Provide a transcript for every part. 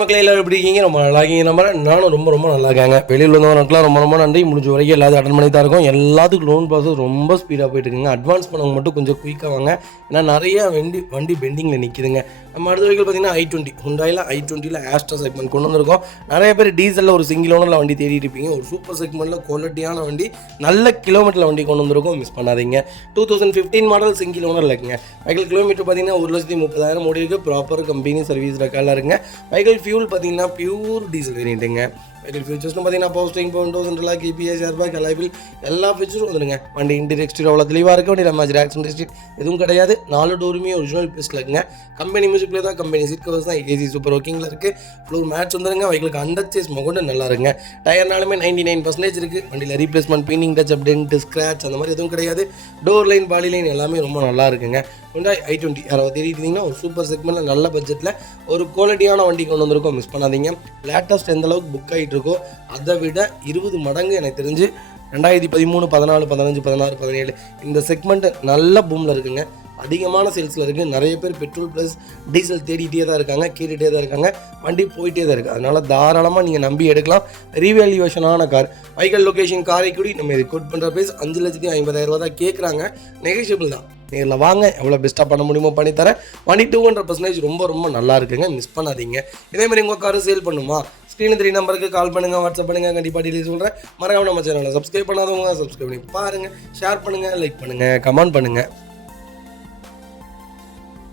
மக்களே எல்லாரும் எப்படி இருக்கீங்க? ரொம்ப நல்லா இருக்கீங்க. நானும் ரொம்ப நல்லா இருக்காங்க. வெளியில் வந்தவங்களுக்குலாம் ரொம்ப நன்றி. முடிஞ்ச வரைக்கும் எல்லாத்தையும் அட்டன் பண்ணி தான் இருக்கும். எல்லாத்துக்கும் லோன் ப்ராசஸ் ரொம்ப ஸ்பீடாக போயிட்டு இருக்குங்க. அட்வான்ஸ் பண்ணவங்க மட்டும் கொஞ்சம் குயிக்காக வாங்க. ஏன்னா நிறைய வண்டி பெண்டிங்கில் நிற்கிதுங்க. நம்ம அடுத்த வரைக்கும் பார்த்தீங்கன்னா i20 ஹுண்டாயில் i20ல் ஆஸ்ட்ரா செக்மெண்ட் கொண்டு வந்திருக்கோம். நிறைய பேர் டீசலில் ஒரு சிங்கிள் ஓனரில் வண்டி தேடிட்டு இருப்பீங்க. ஒரு சூப்பர் செக்மெண்ட்டில் குவாலிட்டியான வண்டி, நல்ல கிலோமீட்டரில் வண்டி கொண்டு வந்திருக்கோம். மிஸ் பண்ணாதீங்க. 2015 மாடல் சிங்கிள் ஓனரில் இருக்குங்க. வெஹிக்கிள் கிலோமீட்டர் பார்த்தீங்கன்னா 1,30,000 ஓடி இருக்குது. ப்ராப்பர் கம்பெனி சர்வீஸ் ரெக்கார்டில் இருக்குங்க. வெஹிக்கிள் ஃபியூல் பார்த்தீங்கன்னா பியூர் டீசல் வேரியண்ட்டுங்க. வெஹிக்கிள் ஃபீச்சர்ஸ்னு பார்த்தீங்கன்னா power steering, power windows, central கேபிஎஸ், ஏர்பேக், அலாய்வில் எல்லா ஃபீச்சரும் வந்துடுங்க. வண்டி இன்டீரியர் எக்ஸ்டீரியர் அவ்வளோ தெளிவாக இருக்க வண்டி. நம்ம ஆக்சிடென்ட் எதுவும் கிடையாது. 4 டோருமே ஒரிஜினல் பீஸில் இருக்குங்க. கம்பெனி மியூசிக்கில் தான், கம்பெனி சீட் கவர்ஸ் தான், ஏசி சூப்பர் ஒர்க்கிங்கில் இருக்குது. ஃப்ளோர் மேட்ச் வந்துடுங்க. வெஹிக்கிளுக்கு அண்டர் சேஸ் மொகொண்டு நல்லா இருக்குங்க. டயர்னாலுமே 99% இருக்குது. வண்டியில் ரீப்ளேஸ்மெண்ட், பீனிங், டச் அப், டென்ட், ஸ்க்ராச் அந்த மாதிரி எதுவும் கிடையாது. டோர் லைன், பாடி லைன் எல்லாமே ரொம்ப நல்லா இருக்குங்க. ஹுண்டாய் i20 யாராவது தேடிட்டீங்கன்னா ஒரு சூப்பர் செக்மெண்ட்டில் நல்ல பட்ஜெட்டில் ஒரு குவாலிட்டியான வண்டி கொண்டு வந்திருக்கோம். மிஸ் பண்ணாதீங்க. லேட்டஸ்ட் எந்த அளவுக்கு புக் ஆகிட்டு இருக்கோ அதை விட 20 மடங்கு எனக்கு தெரிஞ்சு 2013, 14, 15, 16, 17 இந்த செக்மெண்ட் நல்ல பூமில் இருக்குங்க. அதிகமான சேல்ஸில் இருக்குது. நிறைய பேர் பெட்ரோல் ப்ளஸ் டீசல் தேடிட்டே தான் இருக்காங்க, கேட்டுகிட்டே தான் இருக்காங்க. வண்டி போயிட்டே தான் இருக்குது. அதனால் தாராளமாக நீங்கள் நம்பி எடுக்கலாம். ரீவேல்யூவேஷனான கார். Vehicle location Karaikudi. நம்ம இது கோட் பண்ணுற ப்ரைஸ் 5,50,000 தான் கேட்குறாங்க. நெகோஷியபிள் தான். நேரில் வாங்க, எவ்வளோ பெஸ்ட்டாக பண்ண முடியுமோ பண்ணித்தரேன். வண்டி 200% ரொம்ப நல்லா இருக்குங்க. மிஸ் பண்ணாதீங்க. இதேமாதிரி உங்கள் காரு சேல் பண்ணுமா? ஸ்க்ரீன் 3 நம்பருக்கு கால் பண்ணுங்கள், வாட்ஸ்அப் பண்ணுங்கள். கண்டிப்பாக டீட்டெயில்ஸ் சொல்கிறேன். மறக்காம நம்ம சேனலை சப்ஸ்கிரைப் பண்ணாதவங்க சப்ஸ்கிரைப் பண்ணி பாருங்கள், ஷேர் பண்ணுங்கள், லைக் பண்ணுங்கள், கமெண்ட் பண்ணுங்கள்.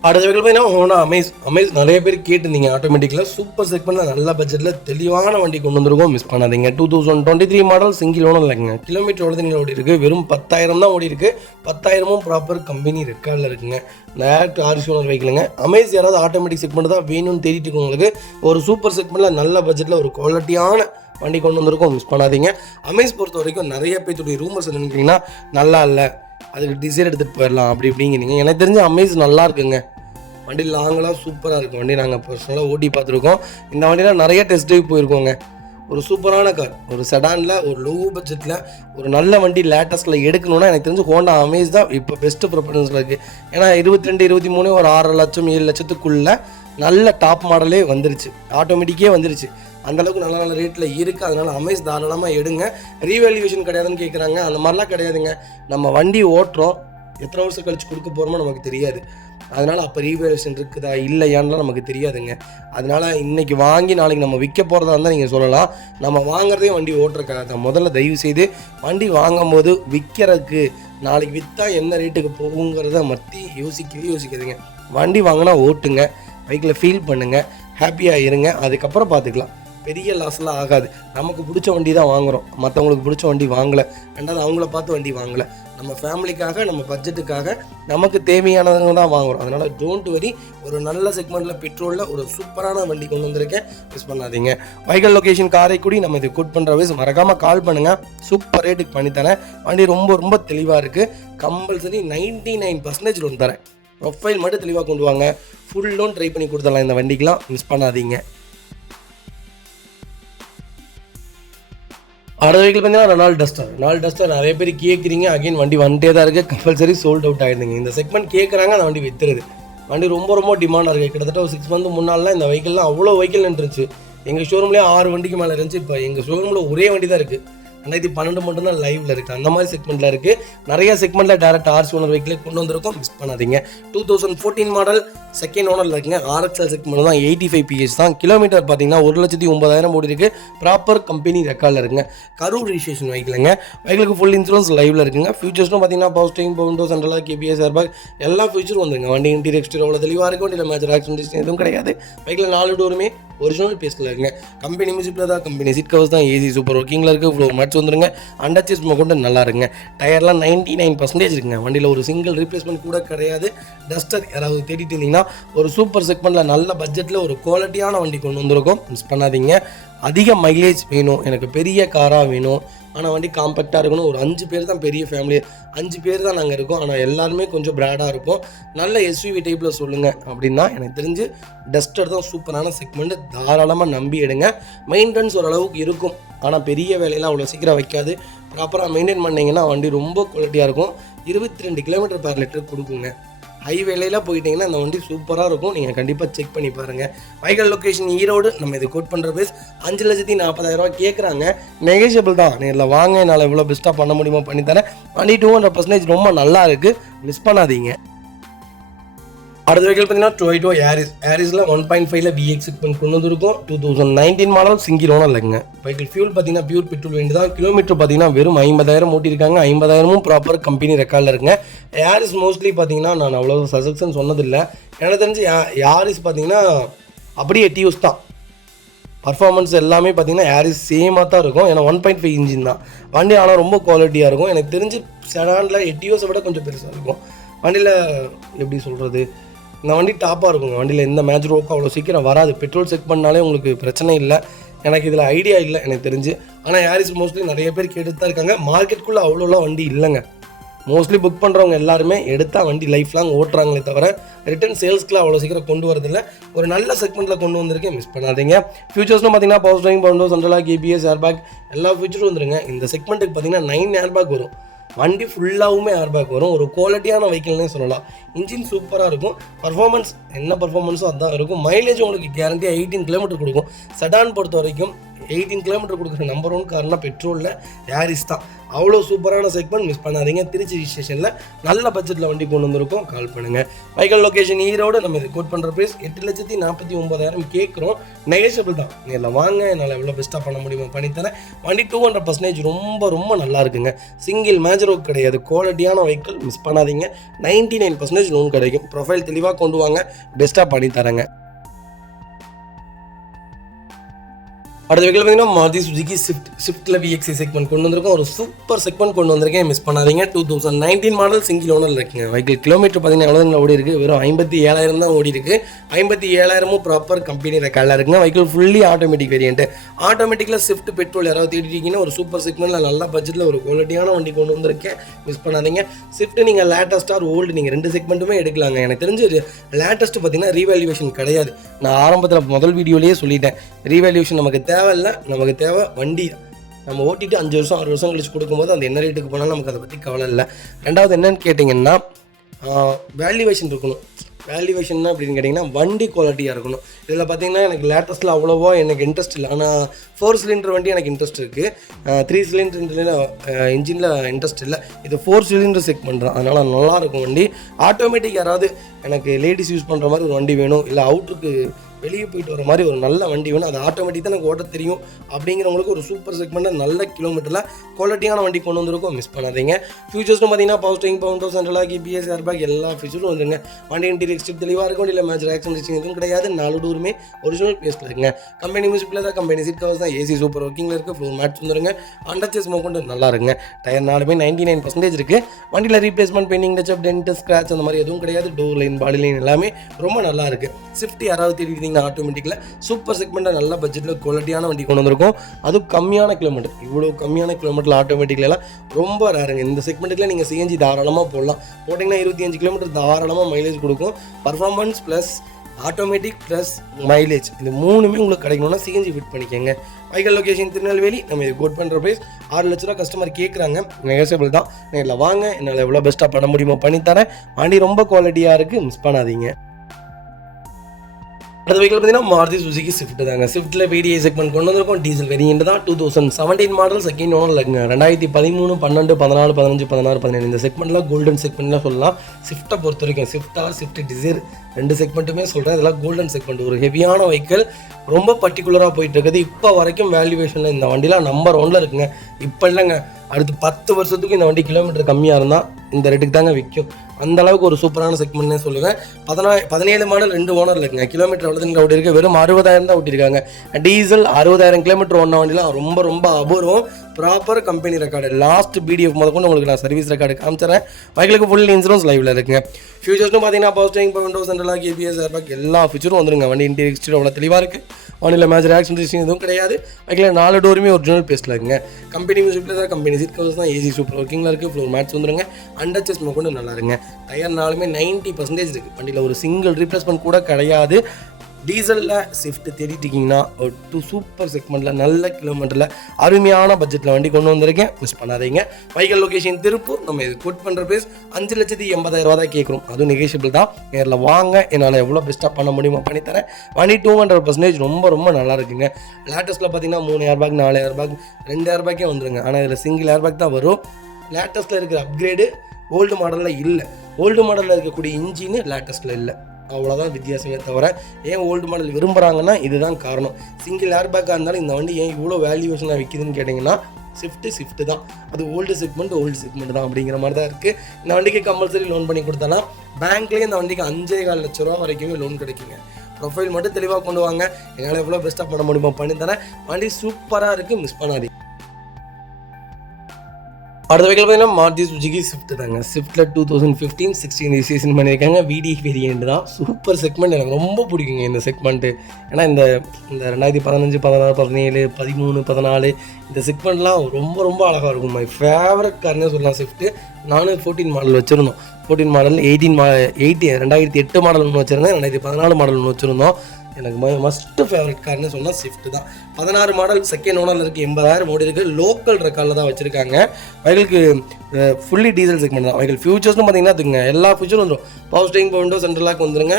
அடுத்த வகையில் பார்த்தீங்கன்னா ஹோண்டா அமேஸ் நிறைய பேர் கேட்டிருந்தீங்க. ஆட்டோமேட்டிக்கில் சூப்பர் செக்மெண்ட்டில் நல்ல பட்ஜெட்டில் தெளிவான வண்டி கொண்டு வந்திருக்கோம். மிஸ் பண்ணாதீங்க. 2023 மாடல் சிங்கிள் ஓனர் இல்லைங்க. கிலோமீட்டர் ஓடுது ஓடி இருக்குது. வெறும் 10,000 தான் ஓடி இருக்குது. 10,000 ப்ராப்பர் கம்பெனி ரெக்கார்டில் இருக்குங்க. டேரக்ட் ஆர்சி ஓனர் வெஹிக்கிளுங்க. அமேஸ் யாராவது ஆட்டோமேட்டிக் செக்மெண்ட் தான் வேணும்னு தேடிட்டு இருக்கவங்களுக்கு ஒரு சூப்பர் செக்மெண்ட்டில் நல்ல பட்ஜெட்டில் ஒரு குவாலிட்டியான வண்டி கொண்டு வந்திருக்கோம். மிஸ் பண்ணாதீங்க. அமேஸ் பொறுத்த வரைக்கும் நிறைய பேருடைய ரூமர்ஸ் நினைக்கிறீங்கன்னா நல்லா இல்லை, அதுக்கு டிசைர் எடுத்துகிட்டு போயிடலாம் அப்படி இப்படிங்கிறீங்க. எனக்கு தெரிஞ்ச அமேஸ் நல்லா இருக்குங்க. வண்டி லாங்கெலாம் சூப்பராக இருக்கும். வண்டி நாங்கள் பர்சனலாக ஓட்டி பார்த்துருக்கோம். இந்த வண்டியில் நிறைய டெஸ்ட் ட்ரைவ் போயிருக்கோங்க. ஒரு சூப்பரான கார், ஒரு செடானில், ஒரு லோ பட்ஜெட்டில் ஒரு நல்ல வண்டி லேட்டஸ்ட்டில் எடுக்கணுன்னா எனக்கு தெரிஞ்சு ஹோண்டா அமேஸ் தான் இப்போ பெஸ்ட்டு ப்ரிஃபரன்ஸில் இருக்குது. ஏன்னா 22, 23 ஒரு 6 லட்சம் 7 லட்சத்துக்குள்ளே நல்ல டாப் மாடலே வந்துருச்சு. ஆட்டோமேட்டிக்கே வந்துருச்சு. அந்தளவுக்கு நல்ல ரேட்டில் இருக்குது. அதனால் அமேஸ் தாராளமாக எடுங்க. ரீவேல்யூவேஷன் கிடையாதுன்னு கேட்குறாங்க. அந்த மாதிரிலாம் கிடையாதுங்க. நம்ம வண்டி ஓட்டுறோம், எத்தனை வருஷம் கழித்து கொடுக்க போகிறோமோ நமக்கு தெரியாது. அதனால் அப்போ ரீவேல்யூவேஷன் இருக்குதா இல்லையான்லாம் நமக்கு தெரியாதுங்க. அதனால் இன்றைக்கி வாங்கி நாளைக்கு நம்ம விற்க போகிறதா இருந்தால் நீங்கள் சொல்லலாம். நம்ம வாங்குறதே வண்டி ஓட்டுறக்காக தான். முதல்ல தயவு செய்து வண்டி வாங்கும் போது விற்கிறதுக்கு, நாளைக்கு விற்றா என்ன ரேட்டுக்கு போகுங்கிறத மத்தி யோசிக்காதீங்க. வண்டி வாங்கினா ஓட்டுங்க, பைக்கில் ஃபீல் பண்ணுங்கள், ஹாப்பியாக இருங்க. அதுக்கப்புறம் பார்த்துக்கலாம். பெரிய லாஸ்லாம் ஆகாது. நமக்கு பிடிச்ச வண்டி தான் வாங்குகிறோம், மற்றவங்களுக்கு பிடிச்ச வண்டி வாங்கலை. ரெண்டாவது அவங்கள பார்த்து வண்டி வாங்கலை. நம்ம ஃபேமிலிக்காக, நம்ம பட்ஜெட்டுக்காக, நமக்கு தேவையானவங்க தான் வாங்குகிறோம். அதனால் டோன்ட் வரி. ஒரு நல்ல செக்மெண்ட்டில் பெட்ரோலில் ஒரு சூப்பரான வண்டி கொண்டு வந்திருக்கேன். மிஸ் பண்ணாதீங்க. Vehicle location Karaikudi. நம்ம இது கோட் பண்ணுற வயசு மறக்காமல் கால் பண்ணுங்கள். சூப்பர் ரேட்டுக்கு பண்ணித்தரேன். வண்டி ரொம்ப தெளிவாக இருக்குது. கம்பல்சரி 99% லோன் தரேன். ப்ரொஃபைல் மட்டும் தெளிவாக கொண்டு வாங்க. ஃபுல் லோன் ட்ரை பண்ணி கொடுத்துடலாம் இந்த வண்டிக்கெலாம். மிஸ் பண்ணாதீங்க. அடுத்த வெஹிக்கிள் பார்த்தீங்கன்னா ரெனால்ட் டஸ்டர் நிறைய பேர் கேட்குறீங்க. அகைன் வண்டி வந்துட்டே தான் இருக்குது. கம்பல்சரி சோல்ட் அவுட் ஆகிடுங்க. இந்த செக்மெண்ட் கேட்குறாங்க, அந்த வண்டி விற்றுருது. வண்டி ரொம்ப டிமாண்டாக இருக்குது. கிட்டத்தட்ட ஒரு 6 மந்த் முன்னாலாம் இந்த வெஹிக்கிள்லாம் அவ்வளோ வெஹிக்கிள் நின்றுச்சு. எங்கள் ஷோரூம்லேயே 6 வண்டிக்கு மேலே இருந்துச்சு. இப்போ எங்கள் ஷோரூமில் ஒரே வண்டி தான் இருக்குது. 2012 மட்டும்தான் லைவில் இருக்குது. அந்த மாதிரி செக்மெண்ட்டில் இருக்குது. நிறைய செக்மெண்ட்டில் டேரக்ட் ஆர்சி ஓனர் வெஹிக்கிளே கொண்டு வந்திருக்கோம். மிஸ் பண்ணாதீங்க. 2014 மாடல் செகண்ட் ஓனரில் இருக்குங்க. RXL செக்மெண்ட் தான். 85 PS தான். கிலோமீட்டர் பார்த்தீங்கன்னா 1,09,000 ஓடி இருக்குது. ப்ராப்பர் கம்பெனி ரெக்கார்டில் இருக்குங்க. கரூர் ரிஜிஸ்ட்ரேஷன் வெஹிக்கிளுங்க. வெஹிக்கிளுக்கு ஃபுல் இன்சூரன்ஸ் லைவில் இருக்குங்க. ஃபியூச்சர்ஸ்னு பார்த்தீங்கன்னா power steering, power windows, central கேபிஎஸ், ஏர்பேக் எல்லா ஃபியூச்சரும் வந்துருங்க. வண்டி இன்டீரியர் எக்ஸ்டீரியர் அவ்வளோ தெளிவாக இருக்கும். வண்டியில் மேட்ச் ஆக்சிடென்ட் எதுவும் கிடையாது. வெஹிக்கிள் 4 டோருமே ஒரிஜினல் பீஸில் இருக்குங்க. கம்பெனி மியூசிக்கில் தான், கம்பெனி சீட் கவர்ஸ் தான், ஏசி சூப்பர் ஒர்க்கிங்கில் இருக்குது. ஃப்ளோர் மேட்ச் வந்துருங்க. அண்டர் சேஸ் கொண்டு நல்லா இருக்குங்க. டயர்லாம் 99% இருக்குங்க. வண்டியில் ஒரு சிங்கிள் ரீப்ளேஸ்மெண்ட் கூட கிடையாது. டஸ்டர் யாராவது தேடிட்டு இருந்தீங்கன்னா ஒரு சூப்பர் செக்மெண்ட்டில் நல்ல பட்ஜெட்டில் ஒரு குவாலிட்டியான வண்டி கொண்டு வந்திருக்கோம். மிஸ் பண்ணாதீங்க. அதிக மைலேஜ் வேணும், எனக்கு பெரிய காராக வேணும், ஆனால் வண்டி காம்பேக்டாக இருக்கணும். ஒரு 5 பேர் தான் பெரிய ஃபேமிலி, 5 பேர் தான் நாங்கள் இருக்கோம். ஆனால் எல்லாருமே கொஞ்சம் பிராடாக இருக்கும். நல்ல எஸ்யூவி டைப்பில் சொல்லுங்கள் அப்படின்னா எனக்கு தெரிஞ்சு டஸ்டர் தான் சூப்பரான செக்மெண்ட். தாராளமாக நம்பி எடுங்க. மெயின்டெனன்ஸ் ஓரளவுக்கு இருக்கும், ஆனால் பெரிய வேலையெல்லாம் அவ்வளோ சீக்கிரம் வைக்காது. ப்ராப்பராக மெயின்டைன் பண்ணிங்கன்னா வண்டி ரொம்ப குவாலிட்டியாக இருக்கும். 22 km/லிட்டர் கொடுக்குங்க. ஹைவேலையில் போயிட்டீங்கன்னா அந்த வண்டி சூப்பராக இருக்கும். நீங்கள் கண்டிப்பாக செக் பண்ணி பாருங்கள். வைக்கல் லொக்கேஷன் ஈரோடு. நம்ம இது கோட் பண்ணுற பேஸ் 5,40,000 கேட்குறாங்க. நெகோஷியபிள் தான். நேரில் வாங்க, என்னால் எவ்வளோ பெஸ்ட்டாக பண்ண முடியுமோ பண்ணித்தரேன். வண்டி 200% ரொம்ப நல்லா இருக்குது, மிஸ் பண்ணாதீங்க. அடுத்த வெஹிக்கிள் பார்த்தீங்கன்னா டொயோட்டா யாரிஸ். யாரிஸில் 1.5ல VX செக்மெண்ட் கொண்டு வந்திருக்கும். 2019 மாடல், சிங்கிள் ஓனர் இல்லைங்க. வெஹிக்கிள் ஃபியூல் பார்த்தீங்கன்னா பியூர் பெட்ரோல் வண்டி தான். கிலோமீட்டர் பார்த்தீங்கன்னா வெறும் 50,000 ஓட்டியிருக்காங்க. 50,000 ப்ராப்பர் கம்பெனி ரெக்கார்டில் இருக்குங்க. யாரிஸ் மோஸ்ட்லி பார்த்தீங்கன்னா நான் அவ்வளோ சஜஷன் சொன்னதில்லை. எனக்கு தெரிஞ்சு யாரிஸ் பார்த்தீங்கன்னா அப்படியே டியூஸ் தான். பர்ஃபார்மன்ஸ் எல்லாமே பார்த்தீங்கன்னா யாரிஸ் சேமாக தான் இருக்கும். ஏன்னா 1.5 இன்ஜின் தான் வண்டி. ஆனால் ரொம்ப குவாலிட்டியாக இருக்கும். எனக்கு தெரிஞ்சு செடானில் எட்டியோஸை விட கொஞ்சம் பெருசாக இருக்கும். வண்டியில் எப்படி சொல்கிறது, இந்த வண்டி டாப்பாக இருக்குங்க. வண்டியில் எந்த மேஜர் ஒர்க்கும் அவ்வளோ சீக்கிரம் வராது. பெட்ரோல் செக் பண்ணாலே உங்களுக்கு பிரச்சனை இல்லை. எனக்கு இதில் ஐடியா இல்லை எனக்கு தெரிஞ்சு. ஆனால் யாரிஸ் மோஸ்ட்லி நிறைய பேர் கேட்டு தான் இருக்காங்க. மார்க்கெட்டுக்குள்ளே அவ்வளோலாம் வண்டி இல்லைங்க. மோஸ்ட்லி புக் பண்ணுறவங்க எல்லாருமே எடுத்தால் வண்டி லைஃப் லாங் ஓட்டுறாங்களே தவிர ரிட்டன் சேல்ஸ்க்குலாம் அவ்வளோ சீக்கிரம் கொண்டு வரதில்லை. ஒரு நல்ல செக்மெண்ட்டில் கொண்டு வந்திருக்கேன், மிஸ் பண்ணாதீங்க. ஃபியூச்சர்ஸ்னு பார்த்தீங்கன்னா power steering, Bovonto, central lock, ABS, airbag எல்லா ஃபியூச்சரும் வந்துருங்க. இந்த செக்மெண்ட்டுக்கு பார்த்தீங்கன்னா 9 ஏர்பேக் வரும். வண்டி ஃபுல்லாகவுமே ஏர்பேக் வரும். ஒரு குவாலிட்டியான வெஹிக்கிள்னே சொல்லலாம். இன்ஜின் சூப்பராக இருக்கும். பர்ஃபார்மன்ஸ் என்ன பர்ஃபார்மன்ஸோ அதுதான் இருக்கும். மைலேஜ் உங்களுக்கு கேரண்டியாக 18 கிலோமீட்டர் கொடுக்கும். செடான் பொறுத்த வரைக்கும் 18 கிலோமீட்டர் கொடுக்குற நம்பர் 1 காரணம் பெட்ரோலில் யாரிஸ் தான். அவ்வளோ சூப்பரான செக்மெண்ட், மிஸ் பண்ணாதீங்க. திருச்சி ஸ்டேஷனில் நல்ல பட்ஜெட்டில் வண்டி கொண்டு வந்திருக்கோம். கால் பண்ணுங்கள். வைக்கல் லொக்கேஷன் ஈரோடு. நம்ம இது கோட் பண்ணுற ப்ரைஸ் 8,49,000 கேட்குறோம். நெகோஷியபிள் தான். நேரில் வாங்க, என்னால் எவ்வளோ பெஸ்ட்டாக பண்ண முடியுமோ பண்ணித்தரேன். வண்டி 200% ரொம்ப ரொம்ப நல்லா இருக்குங்க. சிங்கிள் மேஜர் ஒர்க் கிடையாது. குவாலிட்டியான வெஹிக்கிள், மிஸ் பண்ணாதீங்க. 99% லோன் கிடைக்கும். ப்ரொஃபைல் தெளிவாக கொண்டு வாங்க, பெஸ்ட்டாக பண்ணித்தரேங்க. அடுத்த வெஹிக்கிள் பார்த்தீங்கன்னா மாருதி சுசுகி ஸ்விஃப்ட்டில் VX செக்மெண்ட் கொண்டு வந்திருக்கோம். ஒரு சூப்பர் செக்மெண்ட் கொண்டு வந்திருக்கேன், மிஸ் பண்ணாதீங்க. 2019 மாடல், சிங்கிள் ஓனர் இருக்குங்க. வெஹிக்கிள் கிலோமீட்டர் பார்த்தீங்கன்னா எவ்வளோ ஓடி இருக்குது? வெறும் 57,000 தான் ஓடி இருக்குது. 57,000 ப்ராப்பர் கம்பெனி ரெக்கார்டில் இருக்குங்க. Vehicle fully automatic variant. ஆட்டோமேட்டிக்கில் ஸ்விஃப்ட் பெட்ரோல் யாராவது தேடிட்டீங்கன்னா ஒரு சூப்பர் செக்மெண்ட்டில் நல்ல பட்ஜெட்டில் ஒரு குவாலிட்டியான வண்டி கொண்டு வந்திருக்கேன், மிஸ் பண்ணாதீங்க. ஸ்விஃப்ட் நீங்கள் லேட்டஸ்ட்டாக ஓல்டு நீங்கள் 2 செக்மெண்ட்டுமே எடுக்கலாங்க. எனக்கு தெரிஞ்சு லேட்டஸ்ட்டு பார்த்தீங்கன்னா ரீவேல்யூவேஷன் கிடையாது. நான் ஆரம்பத்தில் முதல் வீடியோலேயே சொல்லிட்டேன், ரீவேல்யூவேஷன் நமக்கு தேவையில்லை. நமக்கு தேவை வண்டி. நம்ம ஓட்டிட்டு 5 வருஷம் 6 வருஷம் கழிச்சு கொடுக்கும்போது அந்த என்ன ரேட்டுக்கு போனாலும் நமக்கு அதை பற்றி கவலை இல்லை. ரெண்டாவது என்னன்னு கேட்டிங்கன்னா வேல்யூவேஷன் இருக்கணும். வேல்யூவேஷன் அப்படின்னு கேட்டிங்கன்னா வண்டி குவாலிட்டியாக இருக்கணும். இதில் பார்த்தீங்கன்னா எனக்கு லேட்டஸ்ட்டில் அவ்வளோவா எனக்கு இன்ட்ரெஸ்ட் இல்லை. ஆனால் 4 சிலிண்டர் வண்டி எனக்கு இன்ட்ரெஸ்ட் இருக்குது. 3 சிலிண்டர் இன்ஜினில் இன்ட்ரெஸ்ட் இல்லை. இது 4 சிலிண்டர் செக் பண்ணுறேன். அதனால் நல்லாயிருக்கும் வண்டி. ஆட்டோமேட்டிக் யாராவது எனக்கு லேடிஸ் யூஸ் பண்ணுற மாதிரி ஒரு வண்டி வேணும், இல்லை அவுட்ருக்கு வெளியே போயிட்டு வர மாதிரி ஒரு நல்ல வண்டி வேணும், அது ஆட்டோமேட்டிக் தான் எனக்கு ஓட்ட தெரியும் அப்படிங்கிறவங்களுக்கு ஒரு சூப்பர் செக்மெண்ட்டில் நல்ல கிலோமீட்டரில் குவாலிட்டியான வண்டி கொண்டு வந்திருக்கும், மிஸ் பண்ணாதீங்க. ஃபியூச்சர்ஸ்னு பார்த்தீங்கன்னா power steering, Bovonto, central lock, ABS, airbag எல்லா ஃபீச்சரும் வந்துருங்க. வண்டி இன்டீரியர் எக்ஸ்ட்ரீம் தெளிவாக இருக்கும். இல்லை மேஜர் ஆக்சிடென்ட் எதுவும் கிடையாது. 4 டோருமே ஒரிஜினல் பேஸில் இருக்குங்க. கம்பெனி மியூசிக்கில் தான், கம்பெனி சீட் கவர்ஸ் தான், AC சூப்பர் ஒர்க்கிங்கில் இருக்குது. ஃப்ளோர் மேட்ச் வந்துருங்க. அண்டர்ச்சேஸ் கொண்டு நல்லா இருக்குங்க. டயர் 4மே 99% இருக்குது. வண்டியில் replacement, painting, touch up, dent, scratch அந்த மாதிரி எதுவும் கிடையாது. டோர் லைன், பாடி லைன் எல்லாமே ரொம்ப நல்லா இருக்குது. ஸ்விஃப்ட் யாராவது தேடிட்டீங்கன்னா ஆட்டோமேட்டிக்கில் சூப்பர் செக்மெண்ட்டாக நல்ல பட்ஜெட்டில் குவாலிட்டியான வண்டி கொண்டு வந்திருக்கும். அதுவும் கம்மியான கிலோமீட்டர். இவ்வளோ கம்மியான கிலோமீட்டரில் ஆட்டோமேட்டிக்லாம் ரொம்ப ரேருங்க. இந்த செக்மெண்ட்டில் நீங்கள் CNG தாராளமாக போடலாம். போட்டிங்கன்னா 25 கிலோமீட்டர் தாராளமாக மைலேஜ் கொடுக்கும். Performance plus automatic plus mileage இது 3மே உங்களுக்கு கிடைக்கணும்னா CNG ஃபிட் பண்ணிக்கோங்க. வைக்கல் லொக்கேஷன் திருநெல்வேலி. நம்ம இது கோட் பண்ணுற ப்ரைஸ் 6 லட்ச ரூபா கஸ்டமர் கேட்குறாங்க. நெகோஷியபிள் தான். நேரில் வாங்க, என்னால் எவ்வளோ பெஸ்ட்டாக பண்ண முடியுமோ பண்ணித்தரேன். வண்டி ரொம்ப குவாலிட்டியாக இருக்குது, மிஸ் பண்ணாதீங்க. அடுத்த வெஹிக்கிள் பார்த்தீங்கன்னா மாருதி சுசுகி ஸ்விஃப்ட் தாங்க. ஸ்விஃப்ட்டில் VDI செக்மெண்ட் கொண்டு வந்திருக்கும். டீசல் வேரியன்ட் தான். 2017 மாடல், செகண்ட் ஓனர் இருக்குங்க. 2013, 12, 14, 15, 16, 17 இந்த செக்மெண்ட்டில் கோல்டன் செக்மெண்ட்லாம் சொல்லலாம். ஸ்விஃப்ட்டை பொறுத்த வரைக்கும் ஸ்விஃப்ட் டிசைர் 2 செக்மெண்ட்டுமே சொல்கிறேன். இதெல்லாம் கோல்டன் செக்மெண்ட். ஒரு ஹெவியான வெஹிக்கிள், ரொம்ப பர்டிகுலராக போயிட்டு இருக்குது. இப்போ வரைக்கும் வேல்யூவேஷனில் இந்த வண்டிலாம் நம்பர் 1ல் இருக்குங்க. இப்போ இல்லைங்க, அடுத்து 10 வருஷத்துக்கு இந்த வண்டி கிலோமீட்டர் கம்மியாக இருந்தால் இந்த ரேட்டுக்கு தாங்க விற்கும். அந்த அளவுக்கு ஒரு சூப்பரான செக்மெண்ட்னே சொல்லுவேன். 17 மாடல் 2 ஓனர் இருக்குங்க. கிலோமீட்டர் எவ்வளோதுங்க ஓட்டி இருக்கு? வெறும் 60,000 தான் ஓட்டியிருக்காங்க. டீசல் 60,000 கிலோமீட்டர் ஓடின வண்டிலாம் ரொம்ப ரொம்ப அபூர்வம். Proper company record. Last BDF முதற்கொண்டு உங்களுக்கு நான் சர்வீஸ் ரெக்கார்டு காமிச்சிடறேன். பைக்கிலுக்கு ஃபுல் இன்சூரன்ஸ் லைவில் இருக்குங்க. ஃபியூச்சர்ஸ்னு பார்த்தீங்கன்னா power steering, Bovonto, central lock, ABS, airbag எல்லா ஃபீச்சரும் வந்துருங்க. வண்டி இன்டீரியர் எக்ஸ்டீரியர் அவ்வளோ தெளிவாக இருக்குது. வண்டியில் மேஜர் ஆக்சிடென்ட் எதுவும் கிடையாது. பைக்கில் 4 டோருமே ஒரிஜினல் பேஸில் இருக்குங்க. கம்பெனி மியூசிக்கில் தான், கம்பெனி சீட் கவர்ஸ் தான், AC சூப்பர் ஒர்க்கிங்கில் இருக்குது. ஃப்ளோர் மேட்ச் வந்துருங்க. அண்டர்ச்சேஸ் கொண்டு நல்லா இருங்க. டயர் 4மே 90% இருக்குது. வண்டியில் ஒரு சிங்கிள் ரீப்ளேஸ்மெண்ட் கூட கிடையாது. டீசலில் ஸ்விஃப்ட் தேடிட்டு இருக்கீங்கன்னா ஒரு சூப்பர் செக்மெண்ட்டில் நல்ல கிலோமீட்டரில் அருமையான பட்ஜெட்டில் வண்டி கொண்டு வந்திருக்கேன். மிஸ் பண்ணாதீங்க. வைக்கல் லொக்கேஷன் திருப்பூர். நம்ம இது கோட் பண்ணுற ப்ரைஸ் 5,80,000 தான் கேட்குறோம். அதுவும் நெகோஷியபிள் தான். நேரில் வாங்க, என்னால் எவ்வளோ பெஸ்ட்டாக பண்ண முடியுமோ பண்ணித்தரேன். வண்டி 200% ரொம்ப ரொம்ப நல்லா இருக்குங்க. லேட்டஸ்ட்டில் பார்த்தீங்கன்னா 3,000 ரூபாய்க்கு 4,000 ரூபாய்க்கு 2,000 ரூபாய்க்கே வந்துருங்க. ஆனால் இதில் சிங்கிள் ஏர் பேக் தான் வரும். லேட்டஸ்ட்டில் இருக்கிற அப்கிரேடு ஓல்டு மாடலில் இல்லை. ஓல்டு மாடலில் இருக்கக்கூடிய இன்ஜின் லேட்டஸ்ட்டில் இல்லை. அவ்வளோதான் வித்தியாசமே தவிர, ஏன் ஓல்டு மாடல் விரும்புகிறாங்கன்னா இதுதான் காரணம். சிங்கிள் ஏர் பேக்காக இருந்தாலும் இந்த வண்டி ஏன் இவ்வளோ வேல்யூவேஷனாக விற்கிதுன்னு கேட்டிங்கன்னா ஸ்விஃப்ட் தான். அது ஓல்டு செக்மெண்ட் தான் அப்படிங்கிற மாதிரி தான் இருக்குது. இந்த வண்டிக்கு கம்பல்சரி லோன் பண்ணி கொடுத்தனா பேங்க்லேயே இந்த வண்டிக்கு 5,4 லட்ச ரூபா வரைக்குமே லோன் கிடைக்குங்க. ப்ரொஃபைல் மட்டும் தெளிவாக கொண்டு வாங்க, என்னால் எவ்வளோ பெஸ்ட்டாக பண்ண முடியுமோ பண்ணி தரேன். வண்டி சூப்பராக இருக்குது, மிஸ் பண்ணாதீங்க. அடுத்த வெஹிக்கிள் பார்த்தீங்கன்னா மாருதி சுசுகி ஸ்விஃப்ட் தாங்க. ஸ்விஃப்ட்டில் 2015-16 ரிஜிஸ்ட்ரேஷன் பண்ணியிருக்காங்க. விடி வேரியண்ட் தான். சூப்பர் செக்மெண்ட், எனக்கு ரொம்ப பிடிக்குங்க இந்த செக்மெண்ட்டு. ஏன்னா இந்த 2015, 16, 17, 13, 14 இந்த செக்மெண்ட்லாம் ரொம்ப ரொம்ப அழகாக இருக்கும். மை ஃபேவரட் கார்னே சொல்லலாம் ஸ்விஃப்ட்டு. நானும் 14 மாடல் வச்சுருந்தோம். 14 மாடல் 2008 மாடல் ஒன்று வச்சுருந்தேன். 2014 மாடல் ஒன்று வச்சுருந்தோம். எனக்கு மஸ்ட் ஃபேவரட் கார்னு சொன்னால் ஸ்விஃப்ட் தான். 16 மாடல் செகண்ட் ஓனரில் இருக்குது. 80,000 ஓடி இருக்குது. லோக்கல் ரெக்கார்டில் தான் வச்சுருக்காங்க. வெஹிக்கிளுக்கு ஃபுல்லி டீசல் செக்மெண்ட் தான். வெஹிக்கிள் ஃபியூச்சர்ஸ்னு பார்த்தீங்கன்னா அதுங்க எல்லா ஃபியூச்சரும் வந்துடும். Power steering, window, central lock வந்துருங்க.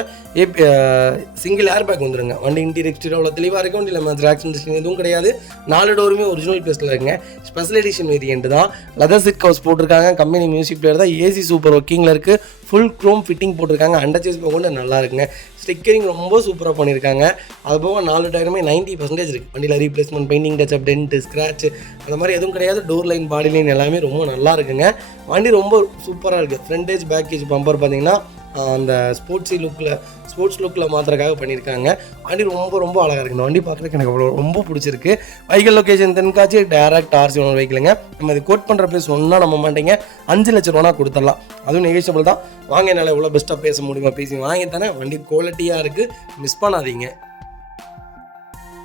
சிங்கிள் ஏர் பேக் வந்துருங்க. வண்டி இன்டீரியர் எக்ஸ்டீரியர் அவ்வளோ தெளிவாக இருக்கும். வண்டியில் மேட்ச் ஆக்சிடென்ட் எதுவும் கிடையாது. 4 டோருமே ஒரிஜினல் பிளேஸில் இருக்குங்க. ஸ்பெஷல் எடிஷன் வேரியண்ட் தான். லெதர் சீட் கவர்ஸ் போட்டிருக்காங்க. கம்பெனி மியூசிக் பிளேயர் தான். ஏசி சூப்பர் ஒர்க்கிங்கில் இருக்குது. ஃபுல் க்ரோம் ஃபிட்டிங் போட்டிருக்காங்க. அண்டர்சேஸ் கொண்டு நல்லா இருக்குங்க. ஸ்டிக்கரிங் ரொம்ப சூப்பராக பண்ணியிருக்காங்க. அது போக 4 டயருமே 90% இருக்குது. வண்டியில் replacement, painting touch up, dent, scratch அந்த மாதிரி எதுவும் கிடையாது. டோர் லைன், பாடி லைன் எல்லாமே ரொம்ப நல்லா இருக்குங்க. வண்டி ரொம்ப சூப்பராக இருக்குது. ஃப்ரண்டேஜ் பேக்கேஜ் பம்பர் பார்த்தீங்கன்னா அந்த ஸ்போர்ட்ஸ் லுக்கில் மாத்திரக்காக பண்ணியிருக்காங்க. வண்டி ரொம்ப ரொம்ப அழகாக இருக்குது. இந்த வண்டி பார்க்குறதுக்கு எனக்கு அவ்வளோ ரொம்ப பிடிச்சிருக்கு. Vehicle location Tenkasi. Direct RC owner வெஹிக்கிளுங்க. நம்ம இது கோட் பண்ணுற ப்ரைஸ் சொன்னால் நம்ப மாட்டீங்க. 5 லட்ச ரூபா கொடுத்துடலாம். அதுவும் நெகோஷியபிள் தான். வாங்க, என்னால் எவ்வளோ பெஸ்ட்டாக பேச முடியுமா பேசி வாங்கி தானே. வண்டி குவாலிட்டியாக இருக்குது, மிஸ் பண்ணாதீங்க.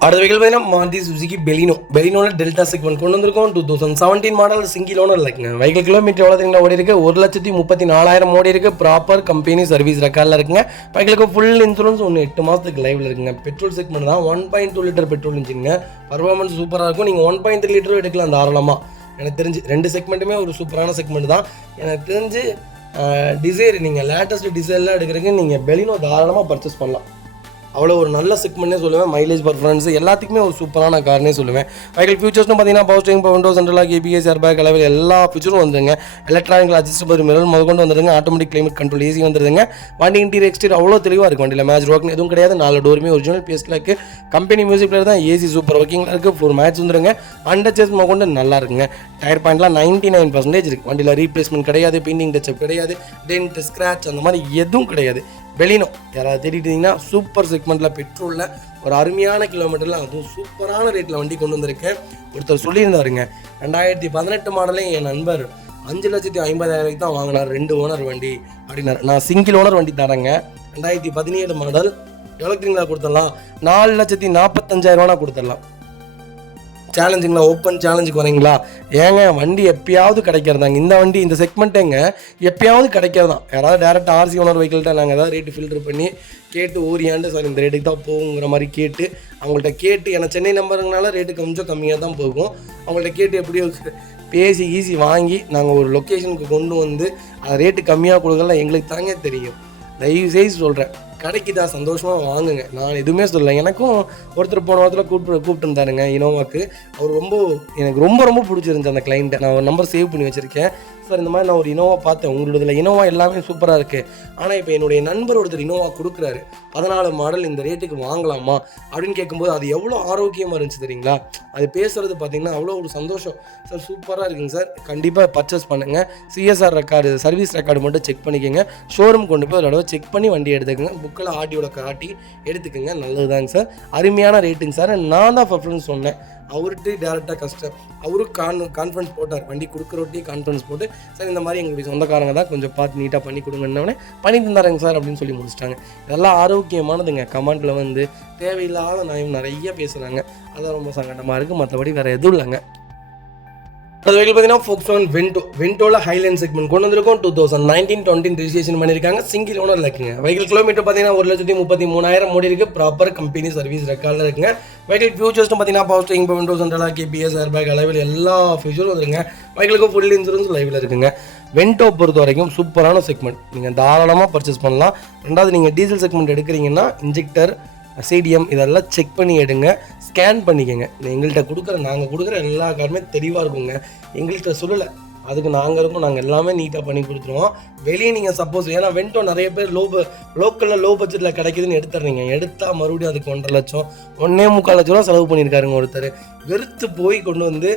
அடுத்த வெஹிக்கிள் பார்த்தீங்கன்னா மாருதி சுசுகி பெலினோவில் டெல்டா செக்மெண்ட் கொண்டு வந்திருக்கோம். 2017 மாடல் சிங்கிள் ஓனர் இருக்குங்க. வெஹிக்கிள் கிலோமீட்டர் எவ்வளோ தெரியுங்களா ஓடி இருக்குது? 1,34,000 ஓடி இருக்குது. ப்ராப்பர் கம்பெனி சர்வீஸ் ரெக்கார்டில் இருக்குங்க. வெஹிக்கிளுக்கு ஃபுல் இன்சூரன்ஸ் 8 மாதத்துக்கு லைவில் இருக்குங்க. பெட்ரோல் செக்மெண்ட் தான். 1.2 லிட்டர் பெட்ரோல் இன்ஜினுங்க. பர்ஃபார்மன்ஸ் சூப்பராக இருக்கும். நீங்கள் 1.3 லிட்டரும் எடுக்கலாம் தாராளமாக. எனக்கு தெரிஞ்சு 2 செக்மெண்ட்டுமே ஒரு சூப்பரான செக்மெண்ட் தான். எனக்கு தெரிஞ்சு டிசைர், நீங்கள் லேட்டஸ்ட் டிசைர்லாம் எடுக்கிறதுக்கு நீங்கள் பெலினோ தாராளமாக பர்ச்சேஸ் பண்ணலாம். அவ்வளோ ஒரு நல்ல செக்மெண்ட்னே சொல்லுவேன். மைலேஜ், பர்ஃபார்மன்ஸ் எல்லாத்துக்குமே ஒரு சூப்பரான கார்னே சொல்லுவேன். வெஹிக்கிள் ஃபியூச்சர்ஸ்னு பார்த்தீங்கன்னா power steering, window, central lock, ABS, air bag அளவில் எல்லா ஃபியூச்சரும் வந்துருங்க. எலக்ட்ரானிக் அட்ஜஸ்டபிள் மிரர் முதற்கொண்டு வந்துருங்க. ஆட்டோமேட்டிக் கிளைமேட் கண்ட்ரோல் ஏசி வந்துருங்க. வண்டி இன்டீரியர் எக்ஸ்டீரியர் அவ்வளோ தெளிவாக இருக்கும். வண்டியில் மேட்ச் ஒர்க்னு எதுவும் கிடையாது. 4 டோருமே ஒரிஜினல் பிஎஸ்ல இருக்குது. கம்பெனி மியூசிக் பிளேயர் தான். ஏசி சூப்பர் ஒர்க்கிங்கில் இருக்குது. 4 மேட்ச் வந்துருங்க. அண்டர்சேஸ் முதற்கொண்டு நல்லா இருக்குங்க. டயர் பாயிண்ட்லாம் 99% இருக்குது. வண்டியில் ரீப்ளேஸ்மெண்ட் கிடையாது. பெயிண்டிங் டச்சப் கிடையாது. டென்ட், ஸ்க்ராட்ச் அந்த மாதிரி எதுவும் கிடையாது. பெலினோ யாராவது தேடிட்டீங்கன்னா சூப்பர் செக்மெண்ட்டில் பெட்ரோலில் ஒரு அருமையான கிலோமீட்டரில் அதுவும் சூப்பரான ரேட்டில் வண்டி கொண்டு வந்திருக்கேன். ஒருத்தர் சொல்லியிருந்தாருங்க, 2018 மாடலே என் நண்பர் 5,50,000 தான் வாங்கினார் 2 ஓனர் வண்டி அப்படின்னாரு. நான் சிங்கிள் ஓனர் வண்டி தரேங்க. 2017 மாடல் எவ்வளோக்குங்களா கொடுத்துடலாம்? 4,45,000 கொடுத்துடலாம். சேலஞ்சுங்களா? ஓப்பன் சேலஞ்சுக்கு வரீங்களா? ஏங்க வண்டி எப்பயாவது கிடைக்கிறதாங்க. இந்த வண்டி இந்த செக்மெண்ட்டுங்க எப்பயாவது கிடைக்கிறதான். யாராவது டேரெக்டாக RC ஓனர் வெஹிக்கிள்கிட்ட நாங்கள் ஏதாவது ரேட்டு ஃபில்டர் பண்ணி கேட்டு ஓரியாண்டு சார் இந்த ரேட்டுக்கு தான் போகுங்கிற மாதிரி கேட்டு அவங்கள்ட்ட கேட்டு, ஏன்னா சென்னை நம்பருங்கனால ரேட்டு கொஞ்சம் கம்மியாக தான் போகும். அவங்கள்ட்ட கேட்டு எப்படியோ பேசி ஈஸி வாங்கி நாங்கள் ஒரு லொக்கேஷனுக்கு கொண்டு வந்து அது ரேட்டு கம்மியாக கொடுக்கலாம். எங்களுக்கு தாங்க தெரியும். தயவு செய்து சொல்கிறேன், கிடைக்குதா சந்தோஷமாக வாங்குங்க. நான் எதுவுமே சொல்லலை. எனக்கும் ஒருத்தர் போன வாரத்தில் கூப்பிட்டு இருந்தாருங்க இனோவாக்கு. அவர் எனக்கு ரொம்ப ரொம்ப பிடிச்சிருந்துச்சு அந்த கிளைண்ட்டை. நான் ஒரு நம்பர் சேவ் பண்ணி வச்சுருக்கேன். சார் இந்த மாதிரி நான் ஒரு இனோவா பார்த்தேன், உங்களோட இனோவா எல்லாமே சூப்பராக இருக்குது. ஆனால் இப்போ என்னுடைய நண்பர் ஒருத்தர் இனோவா கொடுக்குறாரு, 14 மாடல் இந்த ரேட்டுக்கு வாங்கலாமா அப்படின்னு கேட்கும்போது அது எவ்வளோ ஆரோக்கியமாக இருந்துச்சு தெரியுங்களா? அது பேசுகிறது பார்த்தீங்கன்னா அவ்வளோ ஒரு சந்தோஷம். சார் சூப்பராக இருக்குங்க சார், கண்டிப்பாக பர்ச்சேஸ் பண்ணுங்கள். CSR ரெக்கார்டு, சர்வீஸ் ரெக்கார்டு மட்டும் செக் பண்ணிக்கோங்க. ஷோரூம் கொண்டு போய் ஒரு தடவை செக் பண்ணி வண்டி எடுத்துக்கோங்க. புக்கில் ஆர்டியோட காட்டி எடுத்துக்கோங்க. நல்லதுதாங்க சார். அருமையான ரேட்டுங்க சார். நான் தான் ப்ரிஃபரன்ஸ் சொன்னேன். அவர்கிட்ட டேரெக்டாக அவரும் கான்ஃபரன்ஸ் போட்டார். வண்டி கொடுக்குறவர்கிட்டையும் கான்ஃபரன்ஸ் போட்டு, சார் இந்த மாதிரி எங்களுடைய சொந்தக்காரங்க தான், கொஞ்சம் பார்த்து நீட்டாக பண்ணி கொடுங்கன்னே பண்ணி தந்தாருங்க சார் அப்படின்னு சொல்லி முடிச்சிட்டாங்க. இதெல்லாம் ஆரோக்கியமானதுங்க. கமெண்ட்டில் வந்து தேவையில்லாத நியாயம் நிறைய பேசுகிறாங்க. அதான் ரொம்ப சங்கடமாக இருக்குது. மற்றபடி வேறு எதுவும் இல்லைங்க. அது வெஹிக்கிள் பார்த்தீங்கன்னா Volkswagen வென்டோல ஹைலைன் செக்மெண்ட் கொண்டு வந்திருக்கோம். 2019-20 ரிஜிஸ்ட்ரேஷன் பண்ணியிருக்காங்க. சிங்கிள் ஓனர் இருக்குங்க. வெஹிக்கிள் கிலோமீட்டர் பார்த்தீங்கன்னா 1,33,000 ஓடி இருக்கு. ப்ராப்பர் கம்பெனி சர்வீஸ் ரெக்கார்டில் இருக்குங்க. வெஹிக்கிள் ஃபியூச்சர்ஸ்டும் பார்த்தீங்கன்னா பவர் ஸ்டீரிங், விண்டோ சென்ட்ரல், கேபிஎஸ், ஏர்பேக், அலைவில் எல்லா ஃபியூச்சரும் வந்துருங்க. வெஹிக்கிளுக்கு ஃபுல் இன்சூரன்ஸ் லைவில் இருக்குங்க. வென்டோ பொறுத்த வரைக்கும் சூப்பரான செக்மெண்ட், நீங்கள் தாராளமாக பர்ச்சேஸ் பண்ணலாம். ரெண்டாவது நீங்கள் டீசல் செக்மெண்ட் எடுக்கிறீங்கன்னா இன்ஜெக்டர், சிடிஎம் இதெல்லாம் செக் பண்ணி எடுங்க, ஸ்கேன் பண்ணிக்கோங்க. நாங்கள் கொடுக்குற எல்லா காருமே தெளிவாக இருக்குங்க. எங்கள்கிட்ட சொல்லலை, அதுக்கு நாங்கள் இருக்கோம், நாங்கள் எல்லாமே நீட்டாக பண்ணி கொடுத்துருவோம். வெளியே நீங்கள் சப்போஸ் ஏன்னா வென்டோ நிறைய பேர் லோக்கலில் லோ பட்ஜெட்டில் கிடைக்குதுன்னு எடுத்துறீங்க. எடுத்தால் மறுபடியும் அதுக்கு 1.5 லட்சம் 1.25 லட்ச ரூபா செலவு பண்ணியிருக்காருங்க ஒருத்தர். வெறுத்து போய் கொண்டு வந்து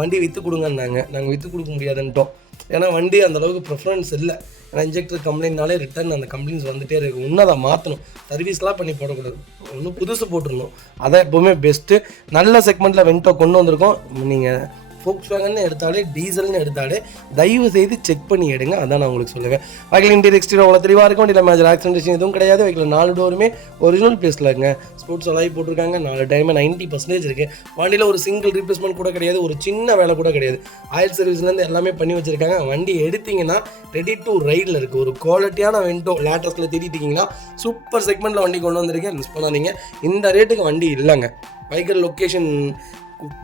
வண்டி விற்று கொடுங்கன்னாங்க. நாங்கள் விற்று கொடுக்க முடியாதுன்ட்டோம். ஏன்னா வண்டி அந்தளவுக்கு ப்ரிஃபரன்ஸ் இல்லை. ஏன்னா இன்ஜெக்டர் கம்ப்ளைண்ட்னாலே ரிட்டர்ன் அந்த கம்ப்ளைண்ட்ஸ் வந்துகிட்டே இருக்குது. இன்னும் அதை மாற்றணும், சர்வீஸ்லாம் பண்ணி போடக்கூடாது, இன்னும் புதுசு போட்டுருணும். அதான் எப்போவுமே பெஸ்ட்டு. நல்ல செக்மெண்ட்டில் வென்டோ கொண்டு வந்திருக்கோம். நீங்கள் Volkswagen எடுத்தாலே டீசல்னு எடுத்தாலே தயவு செய்து செக் பண்ணி எடுங்க. அதான் நான் உங்களுக்கு சொல்லுவேன். வெஹிக்கிள் இன்டீரியர் எக்ஸ்டீரியர் அவ்வளோ தெளிவாக இருக்கும். வண்டியில் மேஜர் ஆக்சிடென்டேஷன் எதுவும் கிடையாது. வெஹிக்கிள் 4 டோருமே ஒரிஜினல் பிளேஸில் இருக்குங்க. ஸ்போர்ட்ஸ் அலாய் போட்டிருக்காங்க. 4 டைமே 90% இருக்குது. வண்டியில் ஒரு சிங்கிள் ரீப்ளேஸ்மெண்ட் கூட கிடையாது, ஒரு சின்ன வேலை கூட கிடையாது. ஆயில் சர்வீஸ்லேருந்து எல்லாமே பண்ணி வச்சுருக்காங்க. வண்டி எடுத்திங்கன்னா ரெடி டு ரைடில் இருக்குது. ஒரு குவாலிட்டியான வென்டோ லேட்டஸ்ட்டில் தேடிட்டிங்கன்னா சூப்பர் செக்மெண்ட்டில் வண்டி கொண்டு வந்திருக்கேன். மிஸ் பண்ணாதீங்க. இந்த ரேட்டுக்கு வண்டி இல்லைங்க. Vehicle location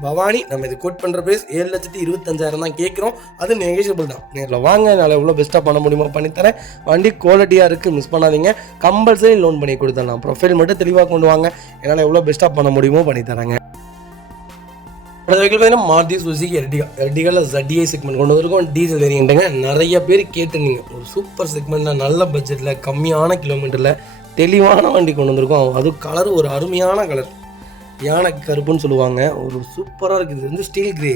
Bhavani. நம்ம இது கோட் பண்ணுற ப்ரைஸ் 7,25,000 தான் கேட்குறோம். அது நெகோஷியபிள் தான். நேரில் வாங்க, என்னால் எவ்வளோ பெஸ்ட்டாக பண்ண முடியுமோ பண்ணித்தரேன். வண்டி குவாலிட்டியாக இருக்குது, மிஸ் பண்ணாதீங்க. கம்பல்சரி லோன் பண்ணி கொடுத்துடலாம். ப்ரொஃபைல் மட்டும் தெளிவாக கொண்டு வாங்க, என்னால் எவ்வளோ பெஸ்ட்டாக பண்ண முடியுமோ பண்ணித்தராங்க. அடுத்த வெஹிக்கிள் பார்த்தீங்கன்னா மாருதி சுசுகி எர்டிகாவில் ZDI செக்மெண்ட் கொண்டு வந்திருக்கோம். டீசல் வேரியண்ட்டுங்க. நிறைய பேர் கேட்டுருந்தீங்க, ஒரு சூப்பர் செக்மெண்ட்டில் நல்ல பட்ஜெட்டில் கம்மியான கிலோமீட்டரில் தெளிவான வண்டி கொண்டு வந்திருக்கோம். அது கலர் ஒரு அருமையான கலர், யானை கருப்புன்னு சொல்லுவாங்க. ஒரு சூப்பராக இருக்குது. இது வந்து steel grey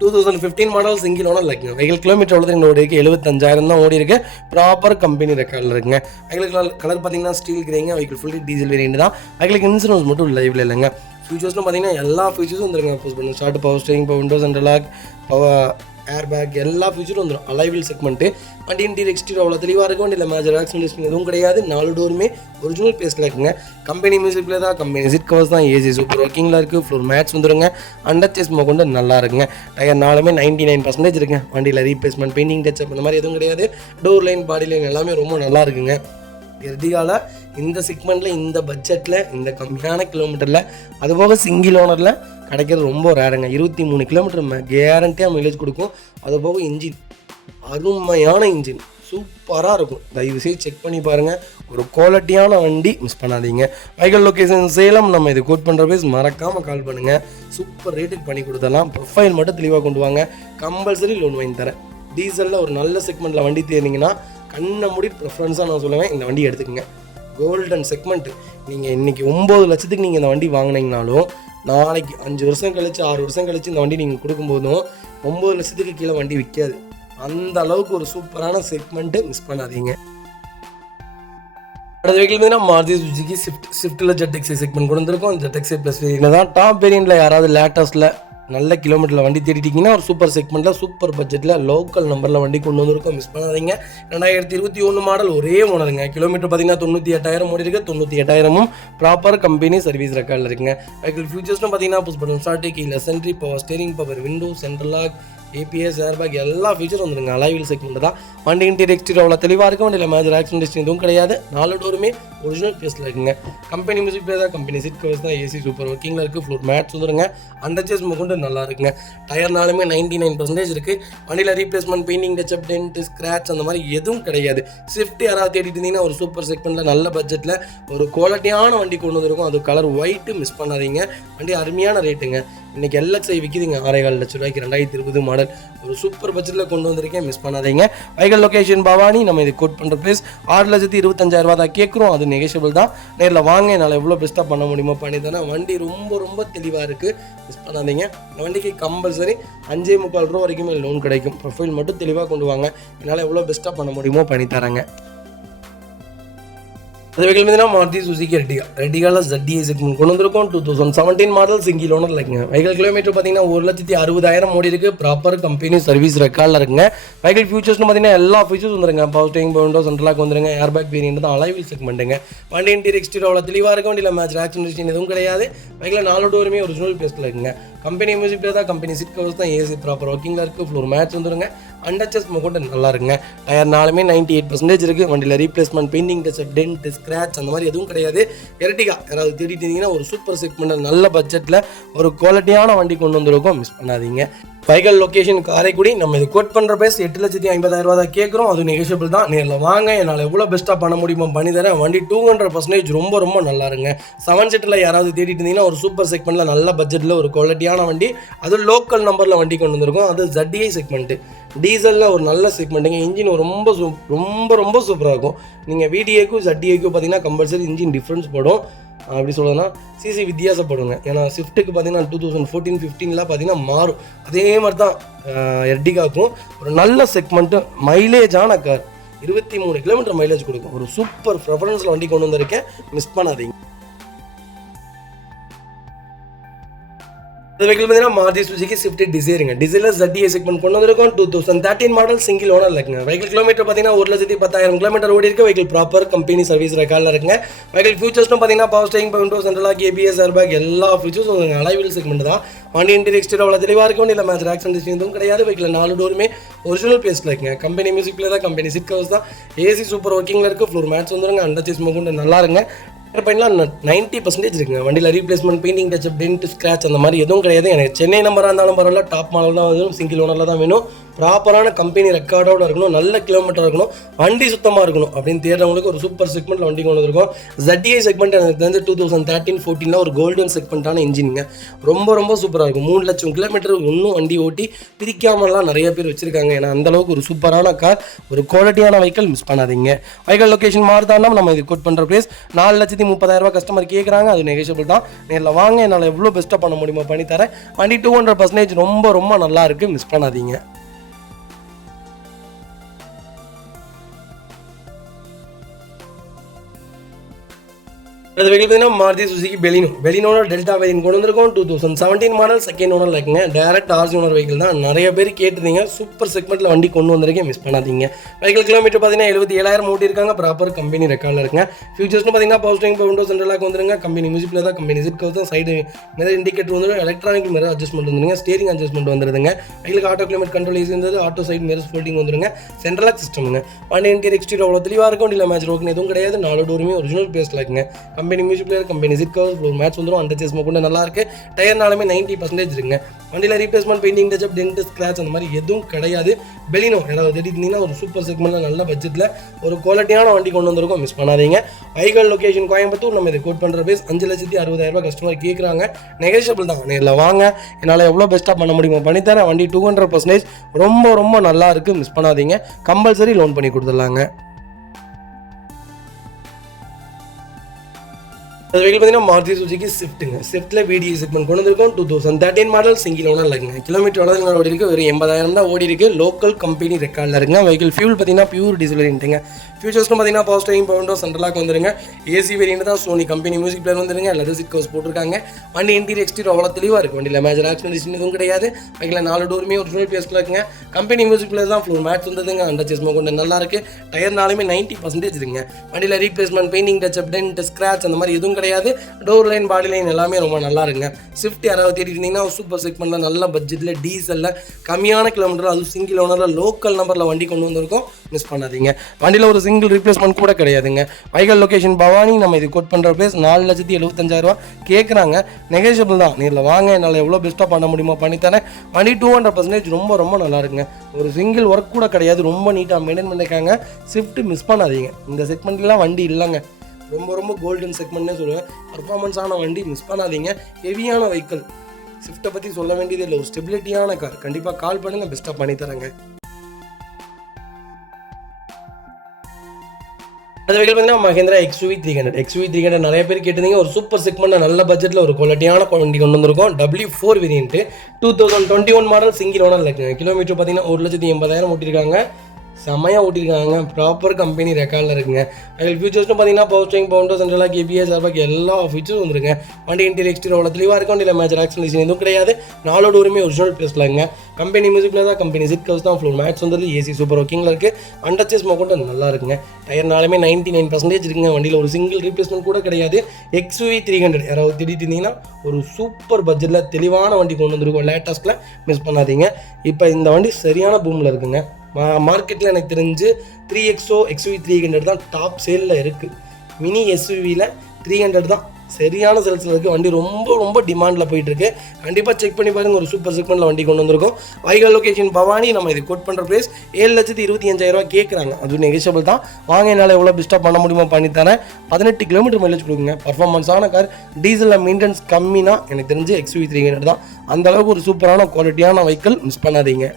2015 model single owner இருக்குங்க. வெஹிக்கிள் கிலோமீட்டர் எவ்வளோ ஓடி இருக்குது? 75,000 தான் ஓடி இருக்கு. ப்ராப்பர் கம்பெனி ரெக்கார்டில் இருக்குங்க. வெஹிக்கிள் கலர் பார்த்தீங்கன்னா ஸ்டீல் கிரேங்க. வெஹிக்கிள் ஃபுல்லி டீசல் வேரியண்ட் தான். வெஹிக்கிளுக்கு இன்சூரன்ஸ் மட்டும் லைவில் இல்லைங்க. ஃபியூச்சர்ஸ்னு பார்த்தீங்கன்னா எல்லா ஃபியூச்சர்ஸும் வந்துருங்க. Start, power steering, window central lock, power airbag எல்லா ஃபியூச்சரும் வந்துடும். அலைவில் செக்மெண்ட்டு. வண்டி இன்டீரியர் எக்ஸ்டீரியர் அவ்வளோ தெளிவாக இருக்கும். வண்டியில் மேஜர் ஆக்சிடென்டேஷன் எதுவும் கிடையாது. 4 டோருமே ஒரிஜினல் பேஸில் இருக்குங்க. கம்பெனி மியூசிக் பிளே தான், கம்பெனி சீட் கவர்ஸ் தான், ஏசி சூப்பர் ஒர்க்கிங்கில் இருக்குது. ஃப்ளோர் மேட்ச் வந்துருங்க. அண்டர் சேஸ் கொண்டு நல்லா இருக்குங்க. டயர் 4மே 99% இருக்குங்க. வண்டியில் ரீப்ளேஸ்மெண்ட், பெயிண்டிங், டச்சப் அந்த மாதிரி எதுவும் கிடையாது. டோர் லைன், பாடி லைன் எல்லாமே ரொம்ப நல்லா இருக்குங்க. எர்டிகாவில் இந்த செக்மெண்ட்டில், இந்த பட்ஜெட்டில், இந்த கம்மியான கிலோமீட்டரில், அதுபோக சிங்கிள் ஓனரில் கிடைக்கிறது ரொம்ப ரேருங்க. 23 கிலோமீட்டர் கேரண்டியாக மைலேஜ் கொடுக்கும். அதுபோக இன்ஜின் அருமையான இன்ஜின், சூப்பராக இருக்கும். தயவுசெய்து செக் பண்ணி பாருங்கள். ஒரு குவாலிட்டியான வண்டி, மிஸ் பண்ணாதீங்க. Vehicle location Salem. நம்ம இது கோட் பண்ணுற பேஸ் மறக்காமல் கால் பண்ணுங்கள். சூப்பர் ரேட்டுக்கு பண்ணி கொடுத்துடலாம். ப்ரொஃபைல் மட்டும் தெளிவாக கொண்டு வாங்க. கம்பல்சரி லோன் வாங்கி தரேன். டீசலில் ஒரு நல்ல செக்மெண்ட்டில் வண்டி தேர்ந்தீங்கன்னா கண்ணை மூடி ப்ரிஃபரன்ஸாக நான் சொல்லுவேன், இந்த வண்டி எடுத்துக்கங்க. Golden segment. நீங்கள் இன்றைக்கி 9 லட்சத்துக்கு நீங்கள் இந்த வண்டி வாங்கினீங்கனாலும் நாளைக்கு 5 வருஷம் கழிச்சு 6 வருஷம் கழிச்சு இந்த வண்டி நீங்கள் கொடுக்கும்போதும் 9 லட்சத்துக்கு கீழே வண்டி விற்காது. அந்த அளவுக்கு ஒரு சூப்பரான செக்மெண்ட்டு, மிஸ் பண்ணாதீங்க. அடுத்த வெஹிக்கிள் பார்த்தீங்கன்னா மாருதி சுசுகி ஸ்விஃப்ட்டில் ZXi செக்மெண்ட் கொண்டு வந்திருக்கோம். ZXi ப்ளஸ் வேரியண்ட் தான். டாப் வேரியண்ட்டில் யாராவது லேட்டஸ்ட்டில் நல்ல கிலோமீட்டரில் வண்டி தேடிட்டிங்கன்னா ஒரு சூப்பர் செக்மெண்ட்டில் சூப்பர் பட்ஜெட்டில் லோக்கல் நம்பரில் வண்டி கொண்டு வந்திருக்கோம். மிஸ் பண்ணாதீங்க. 2021 மாடல், ஒரே ஓனருங்க. கிலோமீட்டர் பார்த்தீங்கன்னா 98,000 ஓடி இருக்குது. 98,000ம் ப்ராப்பர் கம்பெனி சர்வீஸ் ரெக்கார்டில் இருக்குங்க. வெஹிக்கிள் ஃபியூச்சர்ஸ்னு பார்த்தீங்கன்னா புஷ் பட்டன் ஸ்டார்ட், கீழே சென்ட்ரி, power steering, power window, central lock, ABS, airbag எல்லா ஃபீச்சரும் வந்துருங்க. அலைவில் செக்மெண்ட் தான். வண்டி இன்டீரியர் எக்ஸ்டீரியர் அவ்வளோ தெளிவாக இருக்கும். வண்டியில் மேஜர் ஆக்சிடென்டேஷன் எதுவும் கிடையாது. 4 டோருமே ஒரிஜினல் பேஸில் இருக்குங்க. கம்பெனி மியூசிக் பிளே தான், கம்பெனி சீட் கவர்ஸ் தான், ஏசி சூப்பர் ஒர்க்கிங்கில் இருக்குது. ஃப்ளோர் மேட்ச் வந்துருங்க. அண்டர் சேஸ் கொண்டு நல்லா இருக்குங்க. டயர் 4மே 99% இருக்குது. வண்டியில் replacement, painting, touch up, dent, scratch அந்த மாதிரி எதுவும் கிடையாது. ஸ்விஃப்ட் யாராவது தேடிட்டு இருந்தீங்கன்னா ஒரு சூப்பர் செக்மெண்ட்டில் நல்ல பட்ஜெட்டில் ஒரு குவாலிட்டியான வண்டி கொண்டு வந்திருக்கும். அது கலர் ஒயிட்டு, மிஸ் பண்ணாதீங்க. வண்டி அருமையான ரேட்டுங்க. இன்றைக்கி LXi விற்கிதுங்க 6.25 லட்ச ரூபாய்க்கு. 2020 மாடல் ஒரு சூப்பர் பட்ஜெட்டில் கொண்டு வந்திருக்கேன். மிஸ் பண்ணாதீங்க. Vehicle location Bhavani. நம்ம இது கோட் பண்ணுற ப்ரைஸ் 6,25,000 தான் கேட்குறோம். அது நெகோஷியபிள் தான். நேரில் வாங்க, என்னால் எவ்வளோ பெஸ்ட்டாக பண்ண முடியுமோ பண்ணி தானே. வண்டி ரொம்ப ரொம்ப தெளிவாக இருக்குது, மிஸ் பண்ணாதீங்க. இந்த வண்டிக்கு கம்பல்சரி 5.25 ரூபா வரைக்குமே லோன் கிடைக்கும். ப்ரொஃபைல் மட்டும் தெளிவாக கொண்டு வாங்க, என்னால் எவ்வளோ பெஸ்ட்டாக பண்ண முடியுமோ பண்ணி தராங்க. அது வெஹிக்கிள் பார்த்தீங்கன்னா மாருதி சுசுகி ரெட்டிகால ZDI செக்மெண்ட் கொண்டு வந்திருக்கோம். 2017 மாடல் சிங்கிள் ஓனர் இருக்குங்க. வெஹிக்கிள் கிலோமீட்டர் பார்த்தீங்கன்னா 1,60,000 ஓடி இருக்கு. ப்ராப்பர் கம்பெனி சர்வீஸ் ரெக்கார்டில் இருக்குங்க. வெஹிக்கிள் ஃபியூச்சர்ஸ்னு பார்த்தீங்கன்னா எல்லா ஃபீச்சர்ஸ் வந்துருங்க. பவர் ஸ்டீரிங், விண்டோ சென்ட்ரலாக் வந்துருங்க. ஏர் பேக் வேரியன்ட் தான், அலாய் வீல் செக்மெண்ட்டுங்க. வண்டி இன்டீரியர் எக்ஸ்டீரியர் அவ்வளோ தெளிவாக இருக்கும். வண்டியில் மேட்ச் ஆக்சிடென்ட் எதுவும் கிடையாது. வெஹிக்கில் 4 டோருமே ஒரிஜினல் பேஸ்ல இருக்குங்க. கம்பெனி மியூசிக் பிளேயர் தான், கம்பெனி சீட் கவர்ஸ் தான், ஏசி ப்ராப்பர் ஒர்க்கிங்கில் இருக்குது. ஃப்ளோர் மேட்ச் வந்துருங்க. அண்டச்சஸ் கூட நல்லா இருக்குங்க. டயர் 98% இருக்குது. வண்டியில் replacement, painting touch, dent, scratch அந்த மாதிரி எதுவும் கிடையாது. எர்டிகா யாராவது தேடிட்டு இருந்தீங்கன்னா ஒரு சூப்பர் செக்மெண்ட் நல்ல பட்ஜெட்டில் ஒரு குவாலிட்டியான வண்டி கொண்டு வந்திருக்கோம். மிஸ் பண்ணாதீங்க. Vehicle location Karaikudi. நம்ம இது கோட் பண்ணுற பிரைஸ் 8,50,000 தான் கேட்குறோம். அது நெகோஷியபிள் தான். நேரில் வாங்க, என்னால் எவ்வளோ பெஸ்ட்டாக பண்ண முடியுமோ பண்ணி தரேன். வண்டி 200% ரொம்ப ரொம்ப நல்லா 7 சீட்டில் யாராவது தேடிட்டு இருந்தீங்கன்னா ஒரு சூப்பர் செக்மெண்ட்டில் நல்ல பட்ஜெட்டில் ஒரு குவாலிட்டியான வண்டி, அது லோக்கல் நம்பரில் வண்டி கொண்டு வந்திருக்கோம். அது ZDI செக்மெண்ட்டு, டீசலில் ஒரு நல்ல செக்மெண்ட்டுங்க. இன்ஜின் ரொம்ப ரொம்ப ரொம்ப சூப்பராக இருக்கும். நீங்கள் VDAக்கும் ZDIக்கும் பார்த்தீங்கன்னா கம்பல்சரி இன்ஜின் டிஃப்ரென்ஸ் போடும். அப்படி சொல்லணும்னா சிசி வித்தியாசப்படுங்க. ஏன்னா ஸ்விஃப்ட்டுக்கு பார்த்தீங்கன்னா 2014-15 பார்த்தீங்கன்னா மாறும். அதே மாதிரி தான் எர்டிகாக்கும் ஒரு நல்ல செக்மெண்ட்டு, மைலேஜான கார், 23 கிலோமீட்டர் மைலேஜ் கொடுக்கும். ஒரு சூப்பர் ப்ரெஃபரன்ஸில் வண்டி கொண்டு வந்திருக்கேன். மிஸ் பண்ணாதீங்க. அது வெஹிக்கிள் பார்த்தீங்கன்னா மாருதி சுசுகி ஸ்விஃப்ட் டிசைருங்க. டிசைரில் ZDI செக்மெண்ட் கொண்டு வந்திருக்கோம். 2013 மாடல் சிங்கிள் ஓனர் இருக்குங்க. வெஹிக்கிள் கிலோமீட்டர் பார்த்தீங்கன்னா 1,10,000 கிலோமீட்டர் ஓடி இருக்கு. வெஹிக்கிள் ப்ராப்பர் கம்பெனி சர்வீஸ் ரெக்கார்டில் இருக்குங்க. வெஹிக்கிள் ஃபியூச்சர்ஸ்னு பார்த்தீங்கன்னா power steering, window central lock, ABS, air back எல்லா ஃபீச்சர்ஸும் வந்துங்க. அலாய் வீல் செக்மெண்ட் தான். வண்டி இன்டீரியர் எக்ஸ்டீரியர் அவ்வளோ தெளிவாக இருக்கும். இல்லை மேட்ச் ஆக்சிடென்ட் எதுவும் கிடையாது. வெஹிக்கில் 4 டோருமே ஒரிஜினல் பேஸ்ல இருக்குங்க. கம்பெனி மியூசிக் பிளேயர் தான், கம்பெனி சீட் கவர்ஸ் தான், ஏசி சூப்பர் ஒர்க்கிங்கில் இருக்குது. ஃப்ளோர் மேட்ச் வந்துருங்க. அண்டர்சேஸ் கொண்டு நல்லா இருங்க. பண்ணலாம் 90% இருக்குங்க. வண்டியில் replacement, painting touch, dent, scratch அந்த மாதிரி எதுவும் கிடையாது. எனக்கு சென்னை நம்பராக இருந்தாலும் பரவாயில்ல, டாப் மாடல் தான் வேணும், சிங்கிள் ஓனரில் தான் வேணும். ப்ராப்பரான கம்பெனி ரெக்கார்டோடு இருக்கணும், நல்ல கிலோமீட்டர் இருக்கணும், வண்டி சுத்தமாக இருக்கணும் அப்படின்னு தேடுறவங்களுக்கு ஒரு சூப்பர் செக்மெண்ட்டில் வண்டி கொண்டு வந்திருக்கோம். ZDI செக்மெண்ட் எனக்கு வந்து 2013-14 ஒரு கோல்டன் செக்மெண்ட்டான இன்ஜினுங்க. ரொம்ப ரொம்ப சூப்பராக இருக்கும். 3 லட்சம் கிலோமீட்டர் இன்னும் வண்டி ஓட்டி பிரிக்காமலாம் நிறைய பேர் வச்சிருக்காங்க. ஏன்னா அந்தளவுக்கு ஒரு சூப்பரான கார், ஒரு குவாலிட்டியான வெஹிக்கிள். மிஸ் பண்ணாதீங்க. வெஹிக்கிள் லொகேஷன் மாறுதானா நம்ம இது கோட் பண்ணுற பிரைஸ் 4,30,000 கஸ்டமர் கேட்குறாங்க. அது நெகோஷியபிள் தான். நேரில் வாங்க, என்னால் எவ்வளோ பெஸ்ட்டாக பண்ண முடியுமோ பண்ணி தரேன். வண்டி 200% ரொம்ப ரொம்ப நல்லா இருக்குது. மிஸ் பண்ணாதீங்க. அது வெஹிக்கிள் பார்த்தீங்கன்னா மாருதி சுசுகி பெலினோட டெல்டா வேரியன்ட் கொண்டு வந்திருக்கோம். 2017 மாடல் செகண்ட் ஓனர் இருக்குங்க. டேரக்ட் ஆர்ஜி ஓனர் வெஹிக்கிள் தான். நிறைய பேர் கேட்டிருந்தீங்க. சூப்பர் செக்மெண்ட்டில் வண்டி கொண்டு வந்திருக்கேன். மிஸ் பண்ணாதீங்க. வெஹிக்கிள் கிலோமீட்டர் பார்த்தீங்கன்னா 77,000 ஓட்டி இருக்காங்க. ப்ராப்பர் கம்பெனி ரெக்கார்டில் இருக்குங்க. ஃபியூச்சர்ஸ்னு பார்த்தீங்கன்னா பவர் ஸ்டீரிங், விண்டோ சென்ட்ரலாக் வந்துருங்க. கம்பெனி மியூசிக் பிளேயர் தான், கம்பெனி சீட் கவர்ஸ் தான், சைடு மிரர் இண்டிகேட்டர் வந்துடும். எலக்ட்ரானிக் மிரர் அட்ஜஸ்ட்மெண்ட் வந்துருங்க. ஸ்டீரிங் அட்ஜஸ்ட்மெண்ட் வந்துருதுங்க. வெஹிக்கிளுக்கு ஆட்டோ கிளைமேட் கண்ட்ரோல் ஈஸி இருந்தது. ஆட்டோ சைடு மிரர்ஸ் ஃபோல்டிங் வந்துருங்க. சென்ட்ரலாக் சிஸ்டம்ங்க. வண்டி இன்டீரியர் எக்ஸ்டீரியர் அவ்வளோ தெளிவாக இருக்கும். இல்லை மேட்ச் ரோக்குன்னு எதுவும் கிடையாது. 4 டோருமே ஒரிஜினல் பேஸ்ல இருக்குங்க. Company music player, company seat covers, floor mats வந்துடும். அண்டர்சேஸ் கூட நல்லா இருக்கு. டயர் 90% இருக்குங்க. வண்டியில் replacement, painting touch, dent, scratch அந்த மாதிரி எதுவும் கிடையாது. பெலினோ யாராவது தேடிட்டீங்கன்னா ஒரு சூப்பர் செக்மெண்ட்டில் நல்ல பட்ஜெட்டில் ஒரு குவாலிட்டியான வண்டி கொண்டு வந்திருக்கோம். மிஸ் பண்ணாதீங்க. Vehicle location Coimbatore. நம்ம இதை கோட் பண்ணுற பேஸ் 5,60,000 கஸ்டமர் கேட்குறாங்க. நெகோஷியபிள் தான். நேரில் வாங்க, என்னால் எவ்வளோ பெஸ்ட்டாக பண்ண முடியுமோ பண்ணித்தரேன். வண்டி 200% ரொம்ப ரொம்ப நல்லா இருக்குது. மிஸ் பண்ணாதீங்க. கம்பல்சரி லோன் பண்ணி கொடுத்துடலாங்க. அது வெஹிக்கிள் பார்த்தீங்கன்னா மாருதி சுசுகி ஸ்விஃப்ட்டுங்க. ஸ்விஃப்ட்டில் VDI செக்மெண்ட் கொண்டு வந்திருக்கோம். 2013 மாடல் சிங்கிள் ஓனர் இருக்குங்க. கிலோமீட்டர் எவ்வளோ ஓடி இருக்குது? ஒரு 80,000 தான் ஓடி இருக்குது. லோக்கல் கம்பெனி ரெக்கார்டில் இருக்குங்க. வெஹிக்கிள் ஃபியூல் பார்த்தீங்கன்னா பியூர் டீசல் வேரியன்ட்டுங்க. ஃபியூச்சர்ஸ்னு பார்த்தீங்கன்னா பவர் ஸ்டீரிங், விண்டோ சென்ட்ரலாக் வந்துருங்க. ஏசி வேரியன்ட் தான். சோனி கம்பெனி மியூசிக் பிளேயர் வந்துருங்க. லெதர் சீட் கவர்ஸ் போட்டிருக்காங்க. வண்டி இன்டீரியர் எக்ஸ்டீரியர் அவ்வளோ தெளிவாக இருக்குது. வண்டியில் மேஜர் ஆக்சிடென்ட் எதுவும் கிடையாது. வெஹிக்கில் 4 டோருமே ஒரிஜினல் பேஸ்ல இருக்குங்க. கம்பெனி மியூசிக் பிளேயர் தான். ஃப்ளோர் மேட்ச் வந்ததுங்க. அண்டர்சேஸ் கொண்டு நல்லா இருக்குது. டயர் 90% இருக்குங்க. வண்டியில் replacement, painting touch, dent, scratch அந்த மாதிரி எதுவும் கிடையாது. டோர் லைன், பாடி லைன் எல்லாமே ரொம்ப நல்லா இருக்குங்க. ஸ்விஃப்ட் யாராவது தேடிட்டு இருந்தீங்கன்னா சூப்பர் செக்மெண்ட்டில் நல்ல பட்ஜெட்டில் டீசலில் கம்மியான கிலோமீட்டர், அதுவும் சிங்கிள் ஓனரில் லோக்கல் நம்பரில் வண்டி கொண்டு வந்திருக்கோம். மிஸ் பண்ணாதீங்க. வண்டியில் ஒரு சிங்கிள் ரீப்ளேஸ்மெண்ட் கூட கிடையாதுங்க. Vehicle location Bhavani. நம்ம இது கோட் பண்ணுற பிரைஸ் 4,75,000 கேட்குறாங்க. நெகோஷியபிள் தான். நேரில் வாங்க, என்னால் எவ்வளோ பெஸ்ட்டாக பண்ண முடியுமோ பண்ணித்தரேன். வண்டி 200% ரொம்ப ரொம்ப நல்லா இருக்குங்க. ஒரு சிங்கிள் ஒர்க் கூட கிடையாது. ரொம்ப நீட்டாக மெயின்டைன் பண்ணியிருக்காங்க. ஸ்விஃப்ட் மிஸ் பண்ணாதீங்க. இந்த செக்மெண்ட்லாம் வண்டி இல்லைங்க. ரொம்ப ரொம்ப கோல்டன் செக்மெண்ட்னே சொல்லுவேன். பர்ஃபார்மன்ஸான வண்டி. மிஸ் பண்ணாதீங்க. ஹெவியான வெஹிக்கிள். ஸ்விஃப்ட்டை பற்றி சொல்ல வேண்டியது இல்லை. ஒரு ஸ்டெபிலிட்டியான கார். கண்டிப்பாக கால் பண்ணுங்கள். பெஸ்ட்டாக பண்ணித்தரேங்க. அது வெஹிக்கிள் பார்த்தீங்கன்னா மஹேந்திரா XUV 300 நிறைய பேர் கேட்டிருந்தீங்க. ஒரு சூப்பர் செக்மெண்ட் நல்ல பட்ஜெட்டில் ஒரு குவாலிட்டியான வண்டி கொண்டு வந்திருக்கோம். W4 variant 2021 model single owner இருக்குங்க. கிலோமீட்டர் பார்த்தீங்கன்னா 1,80,000 ஓட்டிருக்காங்க. செம்மையாக ஓட்டியிருக்காங்க. ப்ராப்பர் கம்பெனி ரெக்கார்டில் இருக்குங்க. அதில் ஃபியூச்சர்ஸ்னு பார்த்தீங்கன்னா பவர் ஸ்டேரிங், பவுண்டர், சென்ட்ரலாக கேபிஎஸ் ஏர்பேக் எல்லா ஃபீச்சரும் வந்துருங்க. வண்டி இன்டீரியர் எக்ஸ்டீரியர் அவ்வளோ தெளிவாக இருக்கும். வண்டியில் மேஜர் ஆக்சிலேஷன் எதுவும் கிடையாது. 4 டோருமே ஒரிஜினல் பேசலாங்க. கம்பெனி மியூசிக்கில் தான், கம்பெனி சிட் கவர்ஸ் தான், ஃப்ளோர் மேட்ஸ் வந்துருது. ஏசி சூப்பர் ஒர்க்கிங்கில் இருக்குது. அண்டர்ச்சேஸ் மோக்கொண்டு நல்லா இருக்குங்க. டயர்னாலுமே 99% இருக்குங்க. வண்டியில் ஒரு சிங்கிள் ரீப்ளேஸ்மெண்ட் கூட கிடையாது. XUV 300 யாராவது திடீர்னு இருந்தீங்கன்னா ஒரு சூப்பர் பட்ஜெட்டில் தெளிவான வண்டி கொண்டு வந்துருக்கோம். லேட்டஸ்ட்டில் மிஸ் பண்ணாதீங்க. இப்போ இந்த வண்டி சரியான பூமில் இருக்குங்க. மார்க்கெட்டில் எனக்கு தெரிஞ்சு 3XO XUV 300 தான் டாப் சேலில் இருக்குது. மினி SUVயில் 300 தான் சரியான சேல்ஸில் இருக்குது. வண்டி ரொம்ப ரொம்ப டிமாண்டில் போயிட்டுருக்கு. கண்டிப்பாக செக் பண்ணி பாருங்கள். ஒரு சூப்பர் செக்மெண்ட்டில் வண்டி கொண்டு வந்திருக்கோம். வைகல் லொகேஷன் பவானி. நம்ம இது கோட் பண்ணுற ப்ரைஸ் 7,25,000 கேட்குறாங்க. அது நெகோஷியபிள் தான். வாங்க, என்னால் எவ்வளோ பெஸ்ட்டாக பண்ண முடியுமோ பண்ணித்தரேன். 18 கிலோமீட்டர் மைலேஜ் கொடுக்குங்க. பர்ஃபார்மன்ஸான கார். டீசலில் மெயின்டெனன்ஸ் கம்மினா எனக்கு தெரிஞ்சு XUV 300 தான். அந்தளவுக்கு ஒரு சூப்பரான குவாலிட்டியான வெஹிக்கிள். மிஸ் பண்ணாதீங்க.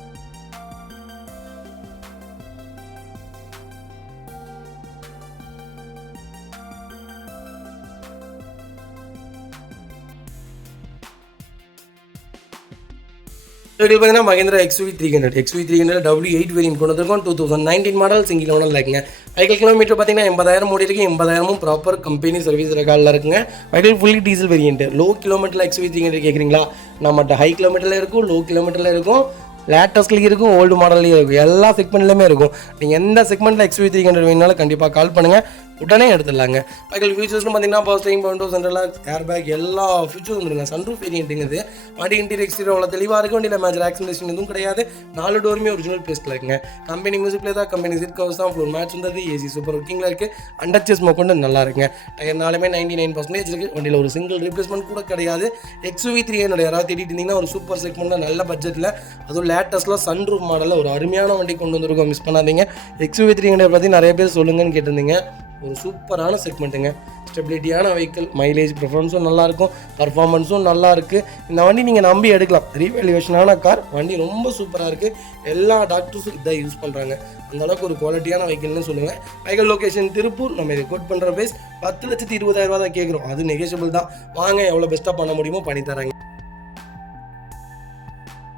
பார்த்தீங்கன்னா மகேந்திரா XUV 300 W8 வேரியன்ட் கொண்டு வந்திருக்கோம். 2019 மாடல், சிங்கிள் ஓனர் இருக்குங்க. வெஹிக்கிள் கிலோமீட்டர் பார்த்தீங்கன்னா 80,000 ஓடி இருக்குது. 80,000 ப்ராப்பர் கம்பெனி சர்வீஸ் ரெக்கார்டில் இருக்குங்க. Vehicle fully diesel variant. Low கிலோமீட்டரில் XUV 300 கேட்குறீங்களா? நம்மகிட்ட ஹை கிலோமீட்டரில் இருக்கும், லோ கிலோமீட்டரில் இருக்கும், லேட்டஸ்ட்லேயும் இருக்கும், ஓல்டு மாடல்லையும் இருக்கும். எல்லா செக்மெண்ட்லையுமே இருக்கும். நீங்கள் எந்த செக்மெண்ட்டில் XUV 300 வேணுனாலும் கண்டிப்பாக கால் பண்ணுங்கள், உடனே எடுத்துடலாங்க. வெஹிக்கிள் ஃபீச்சர்ஸ்னு பார்த்தீங்கன்னா பவர் ஸ்டேரிங், பவுண்டர், சென்ட்ரலாக ஏர்பேக் எல்லா ஃபீச்சரும் வந்துருங்க. சன்ரூஃப் வேரியன்ட்டுங்கிறது. வண்டி இன்டீரியர் எக்ஸ்டீரியர் அவ்வளோ தெளிவாக இருக்கும். வண்டியில் மேஜர் ஆக்சிலேஷன் எதுவும் கிடையாது. 4 டோருமே ஒரிஜினல் பேஸ்ட்டில் இருக்குங்க. கம்பெனி மியூசிக்கில் தான், கம்பெனி சிட் கவர்ஸ் தான், ஃப்ளோர் மேட்ச் வந்தது. ஏசி சூப்பர் ஒர்க்கிங்கில் இருக்குது. அண்டர்ச்சேஸ் மோக்கொண்டு நல்லா இருக்குங்க. டயர்னாலுமே 99% இருக்குது. வண்டியில் ஒரு சிங்கிள் ரீப்ளேஸ்மெண்ட் கூட கிடையாது. XUV 300 யாராவது தேடிட்டு இருந்தீங்கன்னா ஒரு சூப்பர் செக்மெண்ட்டில் நல்ல பட்ஜெட்டில், அதுவும் லேட்டஸ்ட்டில் சன்ரூஃப் மாடலில் ஒரு அருமையான வண்டி கொண்டு வந்திருக்கோம். மிஸ் பண்ணாதீங்க. XUV 300 பற்றி நிறைய பேர் சொல்லுங்கன்னு கேட்டிருந்தீங்க. ஒரு சூப்பரான செக்மெண்ட்டுங்க. ஸ்டெபிலிட்டியான வெஹிக்கிள், மைலேஜ் ப்ரிஃபரன்ஸும் நல்லாயிருக்கும், பர்ஃபார்மன்ஸும் நல்லா இருக்குது. இந்த வண்டி நீங்கள் நம்பி எடுக்கலாம். ரீவேல்யூவேஷனான கார். வண்டி ரொம்ப சூப்பராக இருக்குது. எல்லா டாக்டர்ஸும் இதை யூஸ் பண்ணுறாங்க. அந்தளவுக்கு ஒரு குவாலிட்டியான வெஹிக்கிள்னு சொல்லுங்கள். Vehicle location Tiruppur. நம்ம இதை கோட் பண்ணுற ப்ரைஸ் 10,20,000 தான் கேட்குறோம். அது நெகோஷியபிள் தான். வாங்க, எவ்வளோ பெஸ்ட்டாக பண்ண முடியுமோ பண்ணித்தராங்க.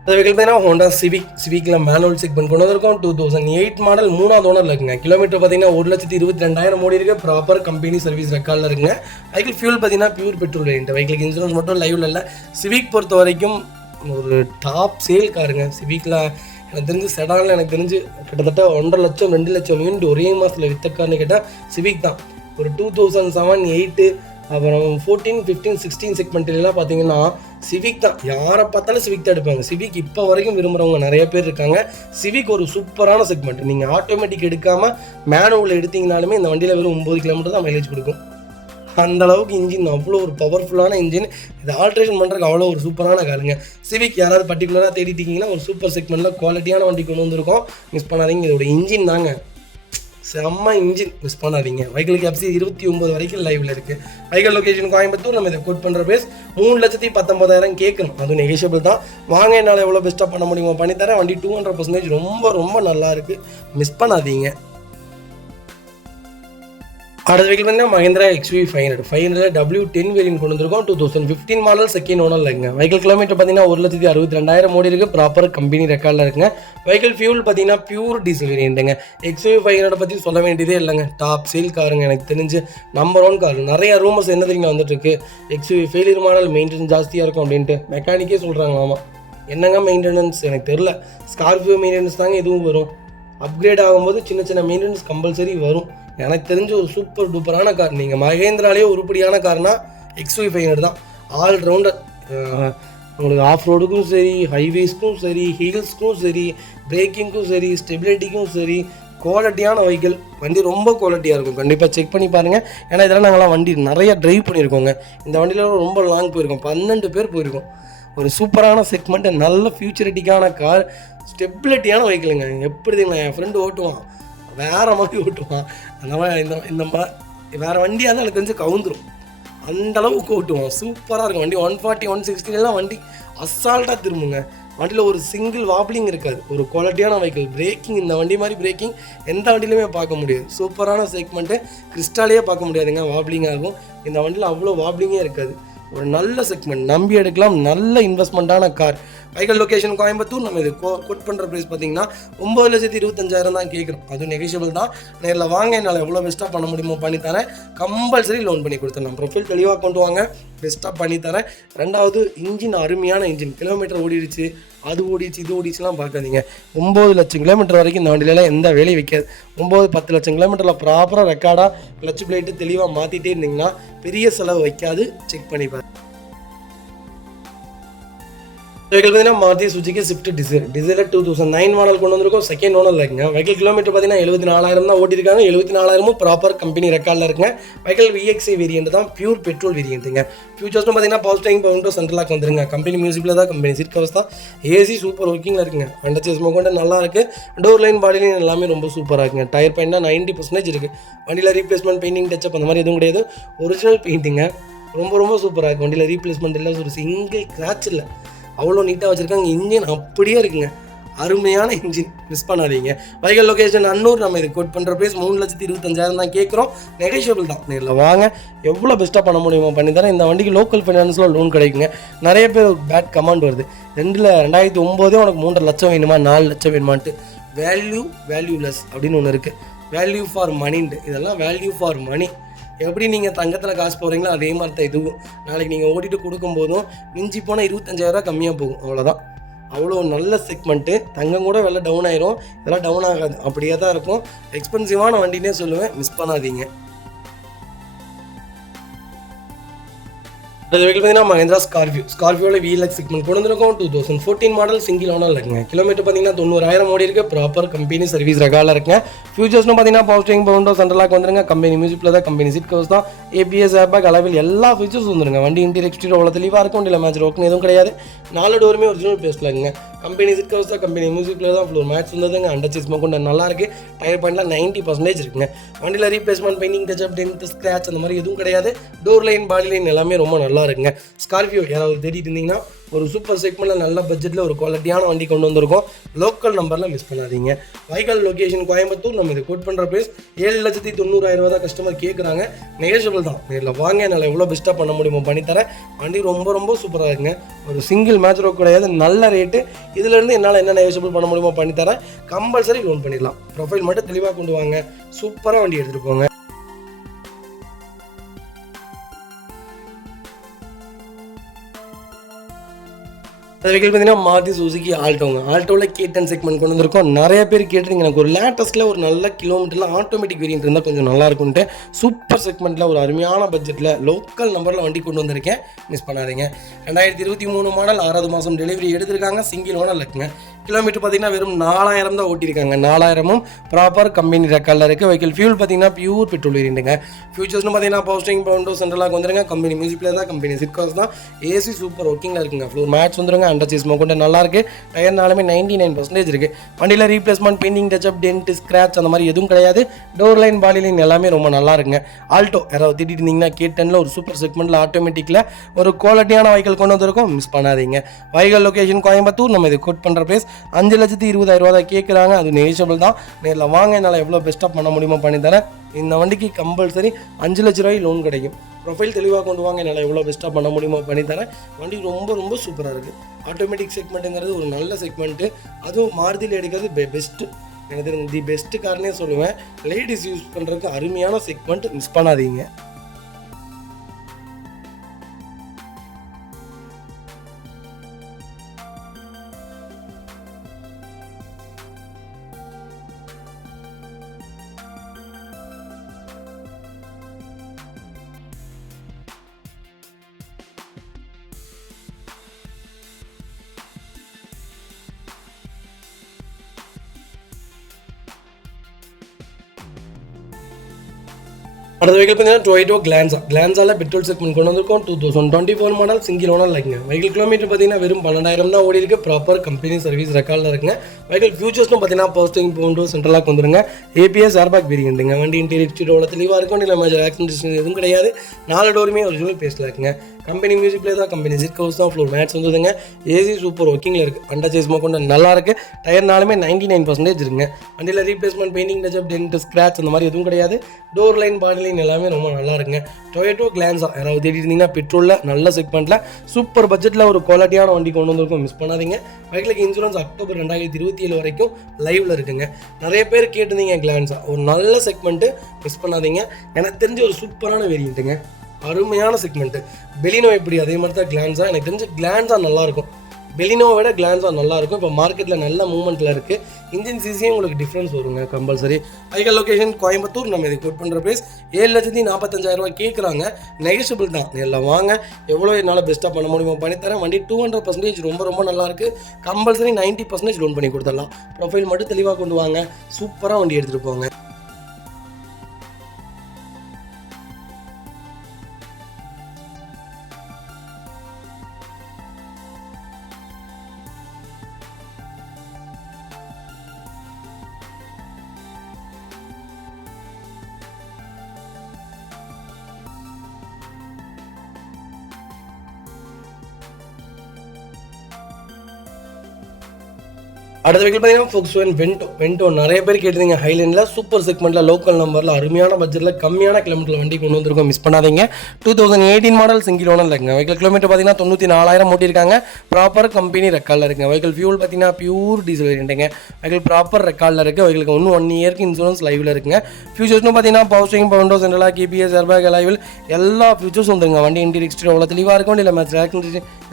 அந்த வெஹிக்கிள் பார்த்தீங்கன்னா ஹோண்டா சிவிக்கில் மேனுவல் செக்மெண்ட் கொண்டு வந்திருக்கோம். 2008 மாடல், 3வது ஓனரில் இருக்குங்க. கிலோமீட்டர் பார்த்தீங்கன்னா 1,22,000 ஓடி இருக்குது. ப்ராப்பர் கம்பெனி சர்வீஸ் ரெக்கார்டில் இருக்குங்க. வெஹிக்கிள் ஃபியூல் பார்த்தீங்கன்னா பியூர் பெட்ரோல் வேரியன்ட். வெஹிக்கிளுக்கு இன்சூரன்ஸ் மட்டும் லைவ்ல இல்லை. சிவிக் பொறுத்த வரைக்கும் ஒரு டாப் சேல் காருங்க. சிவிக்கில் எனக்கு தெரிஞ்சு செடானில் எனக்கு தெரிஞ்சு கிட்டத்தட்ட 1.5 லட்சம் 2 லட்சம் யூனிட் ஒரே மாதத்தில் வித்த கார்னு கேட்டால் சிவிக் தான். ஒரு 2007, 8 அப்புறம் 14, 15, 16 செக்மெண்ட்லாம் பார்த்தீங்கன்னா சிவிக் தான். யாரை பார்த்தாலும் சிவிக் தான் எடுப்பாங்க. சிவிக் இப்போ வரைக்கும் விரும்புகிறவங்க நிறைய பேர் இருக்காங்க. சிவிக் ஒரு சூப்பரான செக்மெண்ட். நீங்கள் ஆட்டோமேட்டிக் எடுக்காமல் மேனுவல் எடுத்தீங்கனாலுமே இந்த வண்டியில் வெறும் 9 கிலோமீட்டர் தான் மைலேஜ் கொடுக்கும். அந்தளவுக்கு இன்ஜின் அவ்வளோ ஒரு பவர்ஃபுல்லான இன்ஜின். இது ஆல்ட்ரேஷன் பண்ணுறதுக்கு அவ்வளோ ஒரு சூப்பரான காருங்க. சிவிக் யாராவது பர்டிகுலராக தேடிட்டிங்கன்னா ஒரு சூப்பர் செக்மெண்ட்டில் குவாலிட்டியான வண்டி கொண்டு வந்திருக்கோம். மிஸ் பண்ணாதீங்க. இதோட இன்ஜின் தாங்க செம்ம இன்ஜின். மிஸ் பண்ணாதீங்க. வெஹிக்கிளுக்கு FC 29 வரைக்கும் லைவில் இருக்குது. Vehicle location Coimbatore. நம்ம இதை கோட் பண்ணுற பேஸ் 3,19,000 கேட்கணும். அதுவும் நெகோஷியபிள் தான். வாங்க, என்னால் எவ்வளோ பெஸ்ட்டாக பண்ண முடியுமோ பண்ணித்தரேன். வண்டி 200% ரொம்ப ரொம்ப நல்லா இருக்குது. மிஸ் பண்ணாதீங்க. அடுத்த வெஹிக்கிள் பார்த்தீங்கன்னா மகேந்திரா XUV 500 W10 வேரியன்ட் கொண்டு வந்திருக்கோம். 2015 மாடல், செகண்ட் ஓனரில் இருக்குங்க. வெஹிக்கிள் கிலோமீட்டர் பார்த்தீங்கன்னா 1,62,000 ஓடி இருக்குது. ப்ராப்பர் கம்பெனி ரெக்கார்டில் இருக்குங்க. வெஹிக்கிள் ஃபியூல் பார்த்தீங்கன்னா பியூர் டீசல் வேரியன்ட்டுங்க. XUV 500 பற்றி சொல்ல வேண்டியதே இல்லைங்க. டாப் சேல் காருங்க. எனக்கு தெரிஞ்சு நம்பர் 1 கார். நிறைய ரூமர்ஸ் என்ன தெரியுங்க வந்துட்டுருக்கு, XUV ஃபெயிலியர் மாடல், மெயின்டெனன்ஸ் ஜாஸ்தியாக இருக்கும் அப்படின்ட்டு. மெக்கானிக்கே சொல்கிறாங்களாமா. என்னங்க மெயின்டெனன்ஸ் எனக்கு தெரில. ஸ்கார்பியோ மெயின்டெனன்ஸ் தாங்க எதுவும் வரும். அப்கிரேட் ஆகும்போது சின்ன சின்ன மெயின்டெனன்ஸ் கம்பல்சரி வரும். எனக்கு தெரிஞ்ச ஒரு சூப்பர் டூப்பரான கார். நீங்கள் மகேந்திராலேயே உருப்படியான கார்னா XUV 500 தான். ஆல்ரவுண்டர். உங்களுக்கு ஆஃப் ரோடுக்கும் சரி, ஹைவேஸ்க்கும் சரி, ஹில்ஸ்க்கும் சரி, பிரேக்கிங்க்கும் சரி, ஸ்டெபிலிட்டிக்கும் சரி, குவாலிட்டியான வெஹிக்கிள். வண்டி ரொம்ப குவாலிட்டியாக இருக்கும். கண்டிப்பாக செக் பண்ணி பாருங்கள். ஏன்னா இதெல்லாம் நாங்களாம் வண்டி நிறைய ட்ரைவ் பண்ணியிருக்கோங்க. இந்த வண்டியில் ரொம்ப லாங் போயிருக்கோம். 12 பேர் போயிருக்கோம். ஒரு சூப்பரான செக்மெண்ட், நல்ல ஃபியூச்சரிட்டிக்கான கார், ஸ்டெபிலிட்டியான வெஹிக்கிளுங்க. எப்படி தெரியுங்களா, என் ஃப்ரெண்டு ஓட்டுவான், வேறு மாதிரி ஓட்டுவான். அந்த மாதிரி இந்த மாதிரி வேறு வண்டியாக தான் எனக்கு தெரிஞ்சு கவுந்துரும். அந்தளவுக்கு ஓட்டுவான். சூப்பராக இருக்கும் வண்டி. 140, 160 வண்டி அசால்ட்டாக திரும்புங்க. வண்டியில் ஒரு சிங்கிள் வாப்ளிங் இருக்காது. ஒரு குவாலிட்டியான வெஹிக்கிள். பிரேக்கிங் இந்த வண்டி மாதிரி பிரேக்கிங் எந்த வண்டியிலுமே பார்க்க முடியாது. சூப்பரான செக்மெண்ட்டு. கிறிஸ்டாலேயே பார்க்க முடியாதுங்க, வாப்ளிங்காக இருக்கும். இந்த வண்டியில் அவ்வளோ வாப்ளிங்கே இருக்காது. ஒரு நல்ல செக்மெண்ட், நம்பி எடுக்கலாம், நல்ல இன்வெஸ்ட்மெண்ட்டான கார். Vehicle location Coimbatore. நம்ம இது கோட் பண்ணுற ப்ரைஸ் பார்த்தீங்கன்னா 9,25,000 தான் கேட்குறோம். அதுவும் நெகோஷியபிள் தான். நேரில் வாங்க, என்னால் எவ்வளோ பெஸ்ட்டாக பண்ண முடியுமோ பண்ணித்தரேன். கம்பல்சரி லோன் பண்ணி கொடுத்துடலாம். ப்ரொஃபைல் தெளிவாக கொண்டு வாங்க, பெஸ்ட்டாக பண்ணித்தரேன். ரெண்டாவது, இன்ஜின் அருமையான இன்ஜின். கிலோமீட்டர் ஓடிடுச்சு, அது ஓடிச்சு, இது ஓடிச்சுலாம் பார்க்காதீங்க. 9 லட்சம் கிலோமீட்டர் வரைக்கும் இந்த வண்டியிலலாம் எந்த வேலையும் வைக்காது. 9-10 லட்சம் கிலோமீட்டரில் ப்ராப்பராக ரெக்கார்டாக கிளச் பிளேட்டு தெளிவாக மாற்றிட்டே இருந்தீங்கன்னா பெரிய செலவு வைக்காது. செக் பண்ணிப்பாரு. வெஹிக்கல் பார்த்தீங்கன்னா Maruti Suzuki Swift Dzire 2009 model கொண்டு வந்திருக்கோம். செகண்ட் ஓனர் இருக்குங்க. வெஹிக்கல் கிலோமீட்டர் பார்த்தீங்கன்னா 74,000 தான் ஓட்டிருக்காங்க. 74,000 ப்ராப்பர் கம்பெனி ரெக்கார்டில் இருக்குங்க. வெஹிக்கல் VXI வேரியன்ட் தான், பியூர் பெட்ரோல் வேரியன்ட்டுங்க. ஃபியூச்சர்ஸ்னு பார்த்தீங்கன்னா power steering, power window, central lock வந்துருங்க. கம்பெனி மியூசிக்கில் தான், கம்பெனி சீட் கவர்ஸ் தான். ஏசி சூப்பர் ஒர்க்கிங்கில் இருக்குங்க. அண்டர்சேஸ் கொண்டு நல்லா இருக்குது. டோர் லைன், பாடி லைன் எல்லாமே ரொம்ப சூப்பராக இருக்குங்க. டயர் பெயிண்ட்னா 90% இருக்குது. வண்டியில் ரீப்ளேஸ்மெண்ட், பெயிண்டிங், டச்சப் அந்த மாதிரி எதுவும் கிடையாது. ஒரிஜினல் பெயிண்டிங்க. ரொம்ப ரொம்ப சூப்பராக இருக்குது. வண்டியில் ரீப்ளேஸ்மெண்ட் இல்லை, ஒரு சிங்கிள் கிராச் இல்லை. அவ்வளோ நீட்டாக வச்சுருக்காங்க. இன்ஜின் அப்படியே இருக்குங்க. அருமையான இன்ஜின், மிஸ் பண்ணாதீங்க. Vehicle location Annur. நம்ம இது கோட் பண்ணுற ப்ரைஸ் 3,25,000 தான் கேட்குறோம். நெகோஷியபிள் தான். நேரில் வாங்க, எவ்வளோ பெஸ்ட்டாக பண்ண முடியுமோ பண்ணித்தரேன். இந்த வண்டிக்கு லோக்கல் ஃபைனான்ஸில் லோன் கிடைக்குங்க. நிறைய பேர் பேட் கமாண்ட் வருது. 2009 உனக்கு 3.5 லட்சம் வேணுமா, 4 லட்சம் வேணுமான்ட்டு. வேல்யூலெஸ் அப்படின்னு ஒன்று இருக்குது. வேல்யூ ஃபார் மணின்ட்டு. இதெல்லாம் வேல்யூ ஃபார் மணி. எப்படி நீங்கள் தங்கத்தில் காசு போகிறீங்களோ அதே மாதிரி தான் இதுவும். நாளைக்கு நீங்கள் ஓட்டிட்டு கொடுக்கும்போதும் மிஞ்சி போனால் 25,000 கம்மியாக போகும். அவ்வளோதான். அவ்வளோ நல்ல செக்மெண்ட்டு. தங்கம் கூட விலை டவுன் ஆயிரும். இதெல்லாம் டவுன் ஆகாது, அப்படியே தான் இருக்கும். எக்ஸ்பென்சிவான வண்டினே சொல்லுவேன், மிஸ் பண்ணாதீங்க. அது வெஹிக்கல் பார்த்தீங்கன்னா மஹேந்திரா ஸ்கார்பியோவில் VLX செக்மெண்ட் கொண்டு வந்திருக்கோம். 2014 மாடல், சிங்கிள் ஓனர் இருக்குங்க. கிலோமீட்டர் பார்த்தீங்கன்னா 90,000 ஓடி இருக்குது. ப்ராப்பர் கம்பெனி சர்வீஸ் ரெக்கார்டில் இருக்குங்க. ஃபியூச்சர்ஸ்னு பார்த்தீங்கன்னா power steering, power window, central lock வந்துருங்க. கம்பெனி மியூசிக்கில் தான், கம்பெனி சீட் கவர்ஸ் தான். ABS, ஏர்பேக், அளவில் எல்லா ஃபீச்சர்ஸ் வந்துருங்க. வண்டி இன்டீரியர் எக்ஸ்டீரியர் அவ்வளோ தெளிவாக இருக்கும். வண்டியில் மேட்ச் ஒர்க்னு எதுவும் கிடையாது. 4 டோருமே ஒரிஜினல் பேஸ்ல இருக்குங்க. கம்பெனி சீட் கவர்ஸ் தான், கம்பெனி மியூசிக்கில் தான். ஃப்ளோர் மேட்ச் வந்ததுங்க. அண்டர்சேஸ் கொண்டு நல்லா இருக்குது. டயர் பாயிண்ட்லாம் 90% இருக்குங்க. வண்டியில் replacement, painting, touch up, dent, scratch அந்த மாதிரி எதுவும் கிடையாது. டோர் லைன், பாடி லைன் எல்லாமே ரொம்ப நல்லா இருக்குங்க. ஸ்கார்பியோ யாராவது தேடிட்டு இருந்தீங்கன்னா ஒரு சூப்பர் செக்மெண்ட்டில் நல்ல பட்ஜெட்டில் ஒரு குவாலிட்டியான வண்டி கொண்டு வந்திருக்கோம். லோக்கல் நம்பரில் மிஸ் பண்ணாதீங்க. Vehicle location Coimbatore. நம்ம இது கோட் பண்ணுற ப்ரைஸ் 7,90,000 தான் கஸ்டமர் கேட்குறாங்க. நெகோஷியபிள் தான். நேரில் வாங்க, என்னால் எவ்வளோ பெஸ்ட்டாக பண்ண முடியுமோ பண்ணித்தரேன். வண்டி ரொம்ப ரொம்ப சூப்பராக இருக்குங்க. ஒரு சிங்கிள் மேட்ச் ரோக் கிடையாது, நல்ல ரேட்டு. இதிலேருந்து என்னால் என்ன நெகோஷியபிள் பண்ண முடியுமோ பண்ணித்தரேன். கம்பல்சரி லோன் பண்ணிடலாம். ப்ரொஃபைல் மட்டும் தெளிவாக கொண்டு வாங்க. சூப்பராக வண்டி எடுத்துகிட்டு போங்க. அது வெஹிக்கல் பார்த்தீங்கன்னா மாருதி சுசுகி ஆல்டோங்க. ஆல்டோவில் K10 செக்மெண்ட் கொண்டு வந்திருக்கோம். நிறைய பேர் கேட்டுருங்க, எனக்கு ஒரு லேட்டஸ்ட்டில் ஒரு நல்ல கிலோமீட்டரில் ஆட்டோமேட்டிக் வேரியன்ட் இருந்தால் கொஞ்சம் நல்லா இருக்கும்ட்டு சூப்பர் செக்மெண்ட்டில் ஒரு அருமையான பட்ஜெட்டில் லோக்கல் நம்பரில் வண்டி கொண்டு வந்திருக்கேன். மிஸ் பண்ணாதீங்க. 2023 மாடல், 6வது மாதம் டெலிவரி எடுத்திருக்காங்க. சிங்கிள் ஓனர் இருக்குங்க. கிலோமீட்டர் பார்த்தீங்கன்னா வெறும் 4,000 தான் ஓட்டியிருக்காங்க. 4,000ம் ப்ராப்பர் கம்பெனி ரெக்கார்டில் இருக்குது. வெஹிக்கல் ஃபியூல் பார்த்தீங்கன்னா பியூர் பெட்ரோல் வேரியண்ட்டுங்க. ஃபியூச்சர்ஸ்னு பார்த்தீங்கன்னா power steering, power window, central lock வந்துருங்க. கம்பெனி மியூசிக்கில் தான், கம்பெனி சீட் கவர்ஸ் தான். ஏசி சூப்பர் ஒர்க்கிங்கில் இருக்குங்க. ஃப்ளோர் மேட்ச் வந்துருங்க. அண்டர்சேஸ் கொண்டு நல்லா இருக்கு. டயர்னாலுமே 99% இருக்கு. வண்டியில் replacement, painting, touch up, dent, scratch அந்த மாதிரி எதுவும் கிடையாது. டோர் லைன், பாடி லைன் எல்லாமே ரொம்ப நல்லா இருக்குங்க. ஆல்டோ யாராவது திட்டிட்டு இருந்தீங்கன்னா K10ல ஒரு சூப்பர் செக்மெண்ட்டில் ஆட்டோமேட்டிக்கில் ஒரு குவாலிட்டியான வெஹிக்கல் கொண்டு வந்திருக்கோம். மிஸ் பண்ணாதீங்க. Vehicle location Coimbatore. நம்ம இது கோட் பண்ணுற ப்ரைஸ் 5,20,000 தான் கேட்குறாங்க. அது நெகோஷியபிள் தான். நேரில் வாங்க, என்னால் எவ்வளோ பெஸ்ட்டாக பண்ண முடியுமோ பண்ணித்தரேன். இந்த வண்டிக்கு கம்பல்சரி 5 லட்ச ரூபாய் லோன் கிடைக்கும். ப்ரொஃபைல் தெளிவாக கொண்டு வாங்க, என்னால் எவ்வளோ பெஸ்ட்டாக பண்ண முடியுமோ பண்ணித்தரேன். வண்டி ரொம்ப ரொம்ப சூப்பராக இருக்குது. ஆட்டோமேட்டிக் செக்மெண்ட்டுங்கிறது ஒரு நல்ல செக்மெண்ட்டு. அதுவும் மாருதியில் எடுக்கிறது பெஸ்ட்டு. எனக்கு தெரிஞ்ச தி பெஸ்ட்டு கார்னே சொல்லுவேன். லேடிஸ் யூஸ் பண்ணுறதுக்கு அருமையான செக்மெண்ட். மிஸ் பண்ணாதீங்க. அடுத்த வெஹிக்கல் பார்த்தீங்கன்னா டொயோட்டோ கிளான்ஸால பெட்ரோல் செக்மெண்ட் கொண்டு வந்திருக்கோம். 2024 மாடல், சிங்கிள் ஓனர் இருக்குங்க. வெஹிக்கல் கிலோமீட்டர் பார்த்தீங்கன்னா வெறும் 12,000 தான் ஓடி இருக்கு. ப்ராப்பர் கம்பெனி சர்வீஸ் ரெக்கார்டில் இருக்குங்க. வெஹிக்கல் ஃபியூச்சர்ஸ்னு பார்த்தீங்கன்னா power steering, power window, central lock வந்துருங்க. ABS, ஏர்பேக் வேரியண்ட்டுங்க. வண்டி இன்டீரியர் எக்ஸ்டீரியர் தெளிவாக இருக்கும். இல்லை மேஜர் ஆக்சிடென்ட் எதுவும் கிடையாது. 4 டோருமே ஒரிஜினல் பேஸ்ல இருக்குங்க. கம்பெனி மியூசிக் பிளேயர் தான், கம்பெனி சீட் கவர்ஸ் தான், ஃப்ளோர் மேட்ஸ் வந்துதுங்க. ஏசி சூப்பர் ஒர்க்கிங்கில் இருக்குது. அண்டர் சேஸ் கொண்டு நல்லா இருக்குது. டயர்னாலுமே 99% இருக்குங்க. வண்டியில் replacement, painting touch up, dent, scratch அந்த மாதிரி எதுவும் கிடையாது. டோர் லைன், பாடி லைன் எல்லாமே ரொம்ப நல்லா இருக்குங்க. டொயோட்டோ கிளான்ஸா யாராவது தேடி இருந்தீங்கன்னா பெட்ரோலில் நல்ல செக்மெண்ட்டில் சூப்பர் பட்ஜெட்டில் ஒரு குவாலிட்டியான வண்டி கொண்டு வந்திருக்கும், மிஸ் பண்ணாதீங்க. பைக்கில் இன்சூரன்ஸ் அக்டோபர் 2027 வரைக்கும் லைவில் இருக்குங்க. நிறைய பேர் கேட்டிருந்தீங்க கிளான்ஸா, ஒரு நல்ல செக்மெண்ட்டு, மிஸ் பண்ணாதீங்க. எனக்கு தெரிஞ்ச ஒரு சூப்பரான வேரியண்ட்டுங்க, அருமையான செக்மெண்ட்டு. பெலினோ எப்படி அதே மாதிரி தான் கிளான்ஸா. எனக்கு தெரிஞ்சு கிளான்ஸா நல்லாயிருக்கும், பெலினோவை விட கிளான்ஸா நல்லாயிருக்கும். இப்போ மார்க்கெட்டில் நல்ல மூவ்மெண்ட்டில் இருக்குது. இன்ஜின் சிசியும் உங்களுக்கு டிஃப்ரென்ஸ் வருங்க கம்பல்சரி. Vehicle location Coimbatore. நம்ம இது கோட் பண்ணுற ப்ரைஸ் 7,45,000 கேட்குறாங்க. நெகஷியபிள் தான். எல்லாம் வாங்க, எவ்வளோ என்னால் பெஸ்ட்டாக பண்ண முடியுமோ பண்ணித்தரேன். வண்டி 200% ரொம்ப ரொம்ப நல்லாயிருக்கு. கம்பல்சரி 90% லோன் பண்ணி கொடுத்துடலாம். ப்ரொஃபைல் மட்டும் தெளிவாக கொண்டு வாங்க, சூப்பராக வண்டி எடுத்துகிட்டு போங்க. அடுத்த வெஹிக்கிள் பார்த்தீங்கன்னா Volkswagen வென்டோ நிறைய பேர் கேட்டிருந்தீங்க. ஹைலைனில் சூப்பர் செக்மெண்ட்டில் லோக்கல் நம்பரில் அருமையான பட்ஜெட்டில் கம்மியான கிலோமீட்டர் வண்டி கொண்டு வந்திருக்கோம், மிஸ் பண்ணாதீங்க. 2018 மாடல் சிங்கிள் ஓனர் இருக்குங்க. வெஹிக்கிள் கிலோமீட்டர் பார்த்தீங்கன்னா 94,000 ஓட்டியிருக்காங்க. ப்ராப்பர் கம்பெனி ரெக்கார்டில் இருக்குங்க. வெஹிக்கிள் ஃபியூல் பார்த்தீங்கன்னா பியூர் டீசல் வேரியண்ட்டுங்க. வெஹிக்கிள் ப்ராப்பர் ரெக்கார்டில் இருக்குது. வெஹிக்கிளுக்கு இன்னும் 1 இயருக்கு இன்சூரன்ஸ் லைவில் இருக்குங்க. ஃபியூச்சர்ஸ்னு பார்த்தீங்கன்னா power steering, power windows, central lock, கேபிஎஸ், ஏர்பேக், அலாய்வில் எல்லா ஃபியூச்சர்ஸ் வந்துருங்க. வண்டி இன்டீரியர் எக்ஸ்டீரியர் அவ்வளோ தெளிவாக இருக்கும். இல்லை மேட்ச்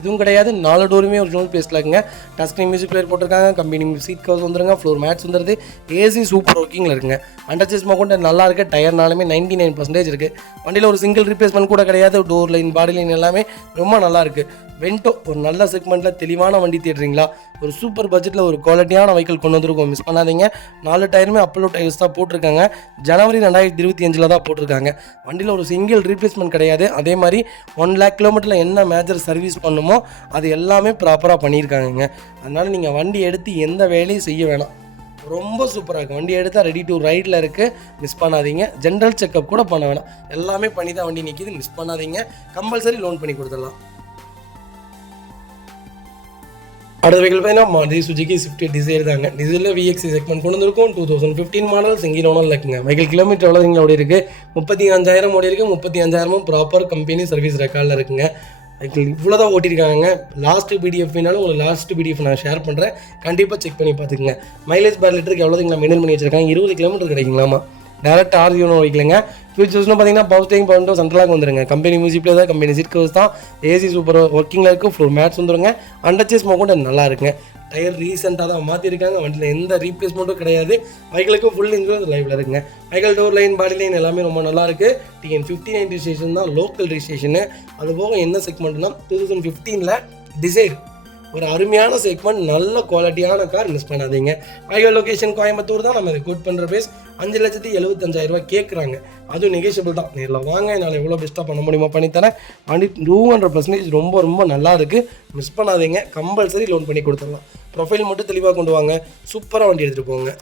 எதுவும் கிடையாது. 4 டோருமே ஒரிஜினல் பேஸ்டில் இருக்குங்க. டச் ஸ்க்ரீன் மியூசிக் பிளேயர் போட்டிருக்காங்க. கம்பெனி சீட் கவர்ஸ் வந்துருங்க. ஃப்ளோர் மேட்ஸ் வந்துருது. ஏசி சூப்பர் ஒர்க்கிங்கில் இருக்குங்க. அண்டர் சேஸ் கொண்டு நல்லா இருக்குது. டயர்னாலுமே 99% இருக்குது. வண்டியில் ஒரு சிங்கிள் ரீப்ளேஸ்மெண்ட் கூட கிடையாது. டோர் லைன், பாடி லைன் எல்லாமே ரொம்ப நல்லா இருக்குது. வென்டோ ஒரு நல்ல செக்மெண்ட்டில் தெளிவான வண்டி தேடுறீங்களா, ஒரு சூப்பர் பட்ஜெட்டில் ஒரு குவாலிட்டியான வெஹிக்கிள் கொண்டு வந்திருக்கோம், மிஸ் பண்ணாதீங்க. 4 டயருமே அப்போலோ டயர்ஸ் தான் போட்டிருக்காங்க. ஜனவரி 2025 தான் போட்டிருக்காங்க. வண்டியில் ஒரு சிங்கிள் ரீப்ளேஸ்மெண்ட் கிடையாது. அதே மாதிரி 1 lakh கிலோமீட்டரில் என்ன மேஜர் சர்வீஸ் பண்ணுமோ அது எல்லாமே ப்ராப்பராக பண்ணியிருக்காங்க. அதனால் நீங்கள் வண்டி எடுத்து எந்த வேலையும் செய்ய வேணாம். ரொம்ப சூப்பராக இருக்குது. வண்டி எடுத்தால் ரெடி டு ரைடில் இருக்குது, மிஸ் பண்ணாதீங்க. ஜென்ரல் செக்அப் கூட பண்ண வேணாம், எல்லாமே பண்ணி தான் வண்டி நிற்கிது, மிஸ் பண்ணாதீங்க. கம்பல்சரி லோன் பண்ணி கொடுத்துடலாம். அடுத்த வெஹிக்கிள் பார்த்தீங்கன்னா மாருதி சுஜுகி ஸ்விஃப்ட் டிசைர் தாங்க. டிசைரில் VXC செக்மெண்ட் கொண்டு வந்திருக்கும். 2015 மாடல் சிங்கிள் ஓனர் இருக்குங்க. வெஹிக்கிள் கிலோமீட்டர் எவ்வளோ ஓடி இருக்குது? 35,000 ஓடி இருக்குது. 35,000 ப்ராப்பர் கம்பெனி சர்வீஸ் ரெக்கார்டில் இருக்குங்க. வெஹிக்கிள் இவ்வளோ தான் ஓட்டியிருக்காங்க. லாஸ்ட்டு பிடிஎஃப்னாலும் உங்களுக்கு லாஸ்ட் பிடிஎஃப் நான் ஷேர் பண்ணுறேன், கண்டிப்பாக செக் பண்ணி பார்த்துக்குங்க. மைலேஜ் பர் லிட்டருக்கு எவ்வளோ மெயின்டைன் பண்ணி வச்சிருக்காங்க? 20 கிலோமீட்டர் கிடைக்குங்களாமா. டேரக்ட் ஆர்ஜியோன்னு வைக்கலங்க. ஃபியூச்சர்ஸ்னு பார்த்தீங்கன்னா power steering, power windows, central lock வந்துருங்க. கம்பெனி மியூசிக் பிளேயர் தான், கம்பெனி சீட் கவர்ஸ் தான், ஏசி சூப்பர் ஒர்க்கிங்கில் இருக்குது. ஃப்ளோர் மேட்ஸ் வந்துருங்க. அண்டர் சேஸ் கொண்டு நல்லா இருக்குங்க. டயர் ரீசெண்டாக தான் மாற்றிருக்காங்க. வண்டியில் எந்த ரீப்ளேஸ்மெண்ட்டும் கிடையாது. வெஹிக்கிளுக்கு ஃபுல் இன்சூரன்ஸ் லைவில் இருக்குங்க. வெஹிக்கிள் டோர் லைன், பாடி லைன் எல்லாமே ரொம்ப நல்லா இருக்குது. TN 59 ரிஜிஸ்ட்ரேஷன் தான், லோக்கல் ரிஜிஸ்ட்ரேஷனு. அதுபோக என்ன செக்மெண்ட்னா 2015 டிசைர் ஒரு அருமையான செக்மெண்ட், நல்ல குவாலிட்டியான கார், மிஸ் பண்ணாதீங்க. வெஹிக்கிள் லொகேஷன் கோயம்புத்தூர் தான். நம்ம இதை கோட் பண்ணுற ப்ரைஸ் 5,75,000 கேட்குறாங்க. அதுவும் நெகோஷியபிள் தான். நேரில் வாங்க, என்னால் எவ்வளோ பெஸ்ட்டாக பண்ண முடியுமோ பண்ணித்தரேன். வண்டி 200% ரொம்ப ரொம்ப நல்லா இருக்குது, மிஸ் பண்ணாதீங்க. கம்பல்சரி லோன் பண்ணி கொடுத்துடலாம். ப்ரொஃபைல் மட்டும் தெளிவாக கொண்டு வாங்க, சூப்பராக வண்டி எடுத்துகிட்டு போங்க.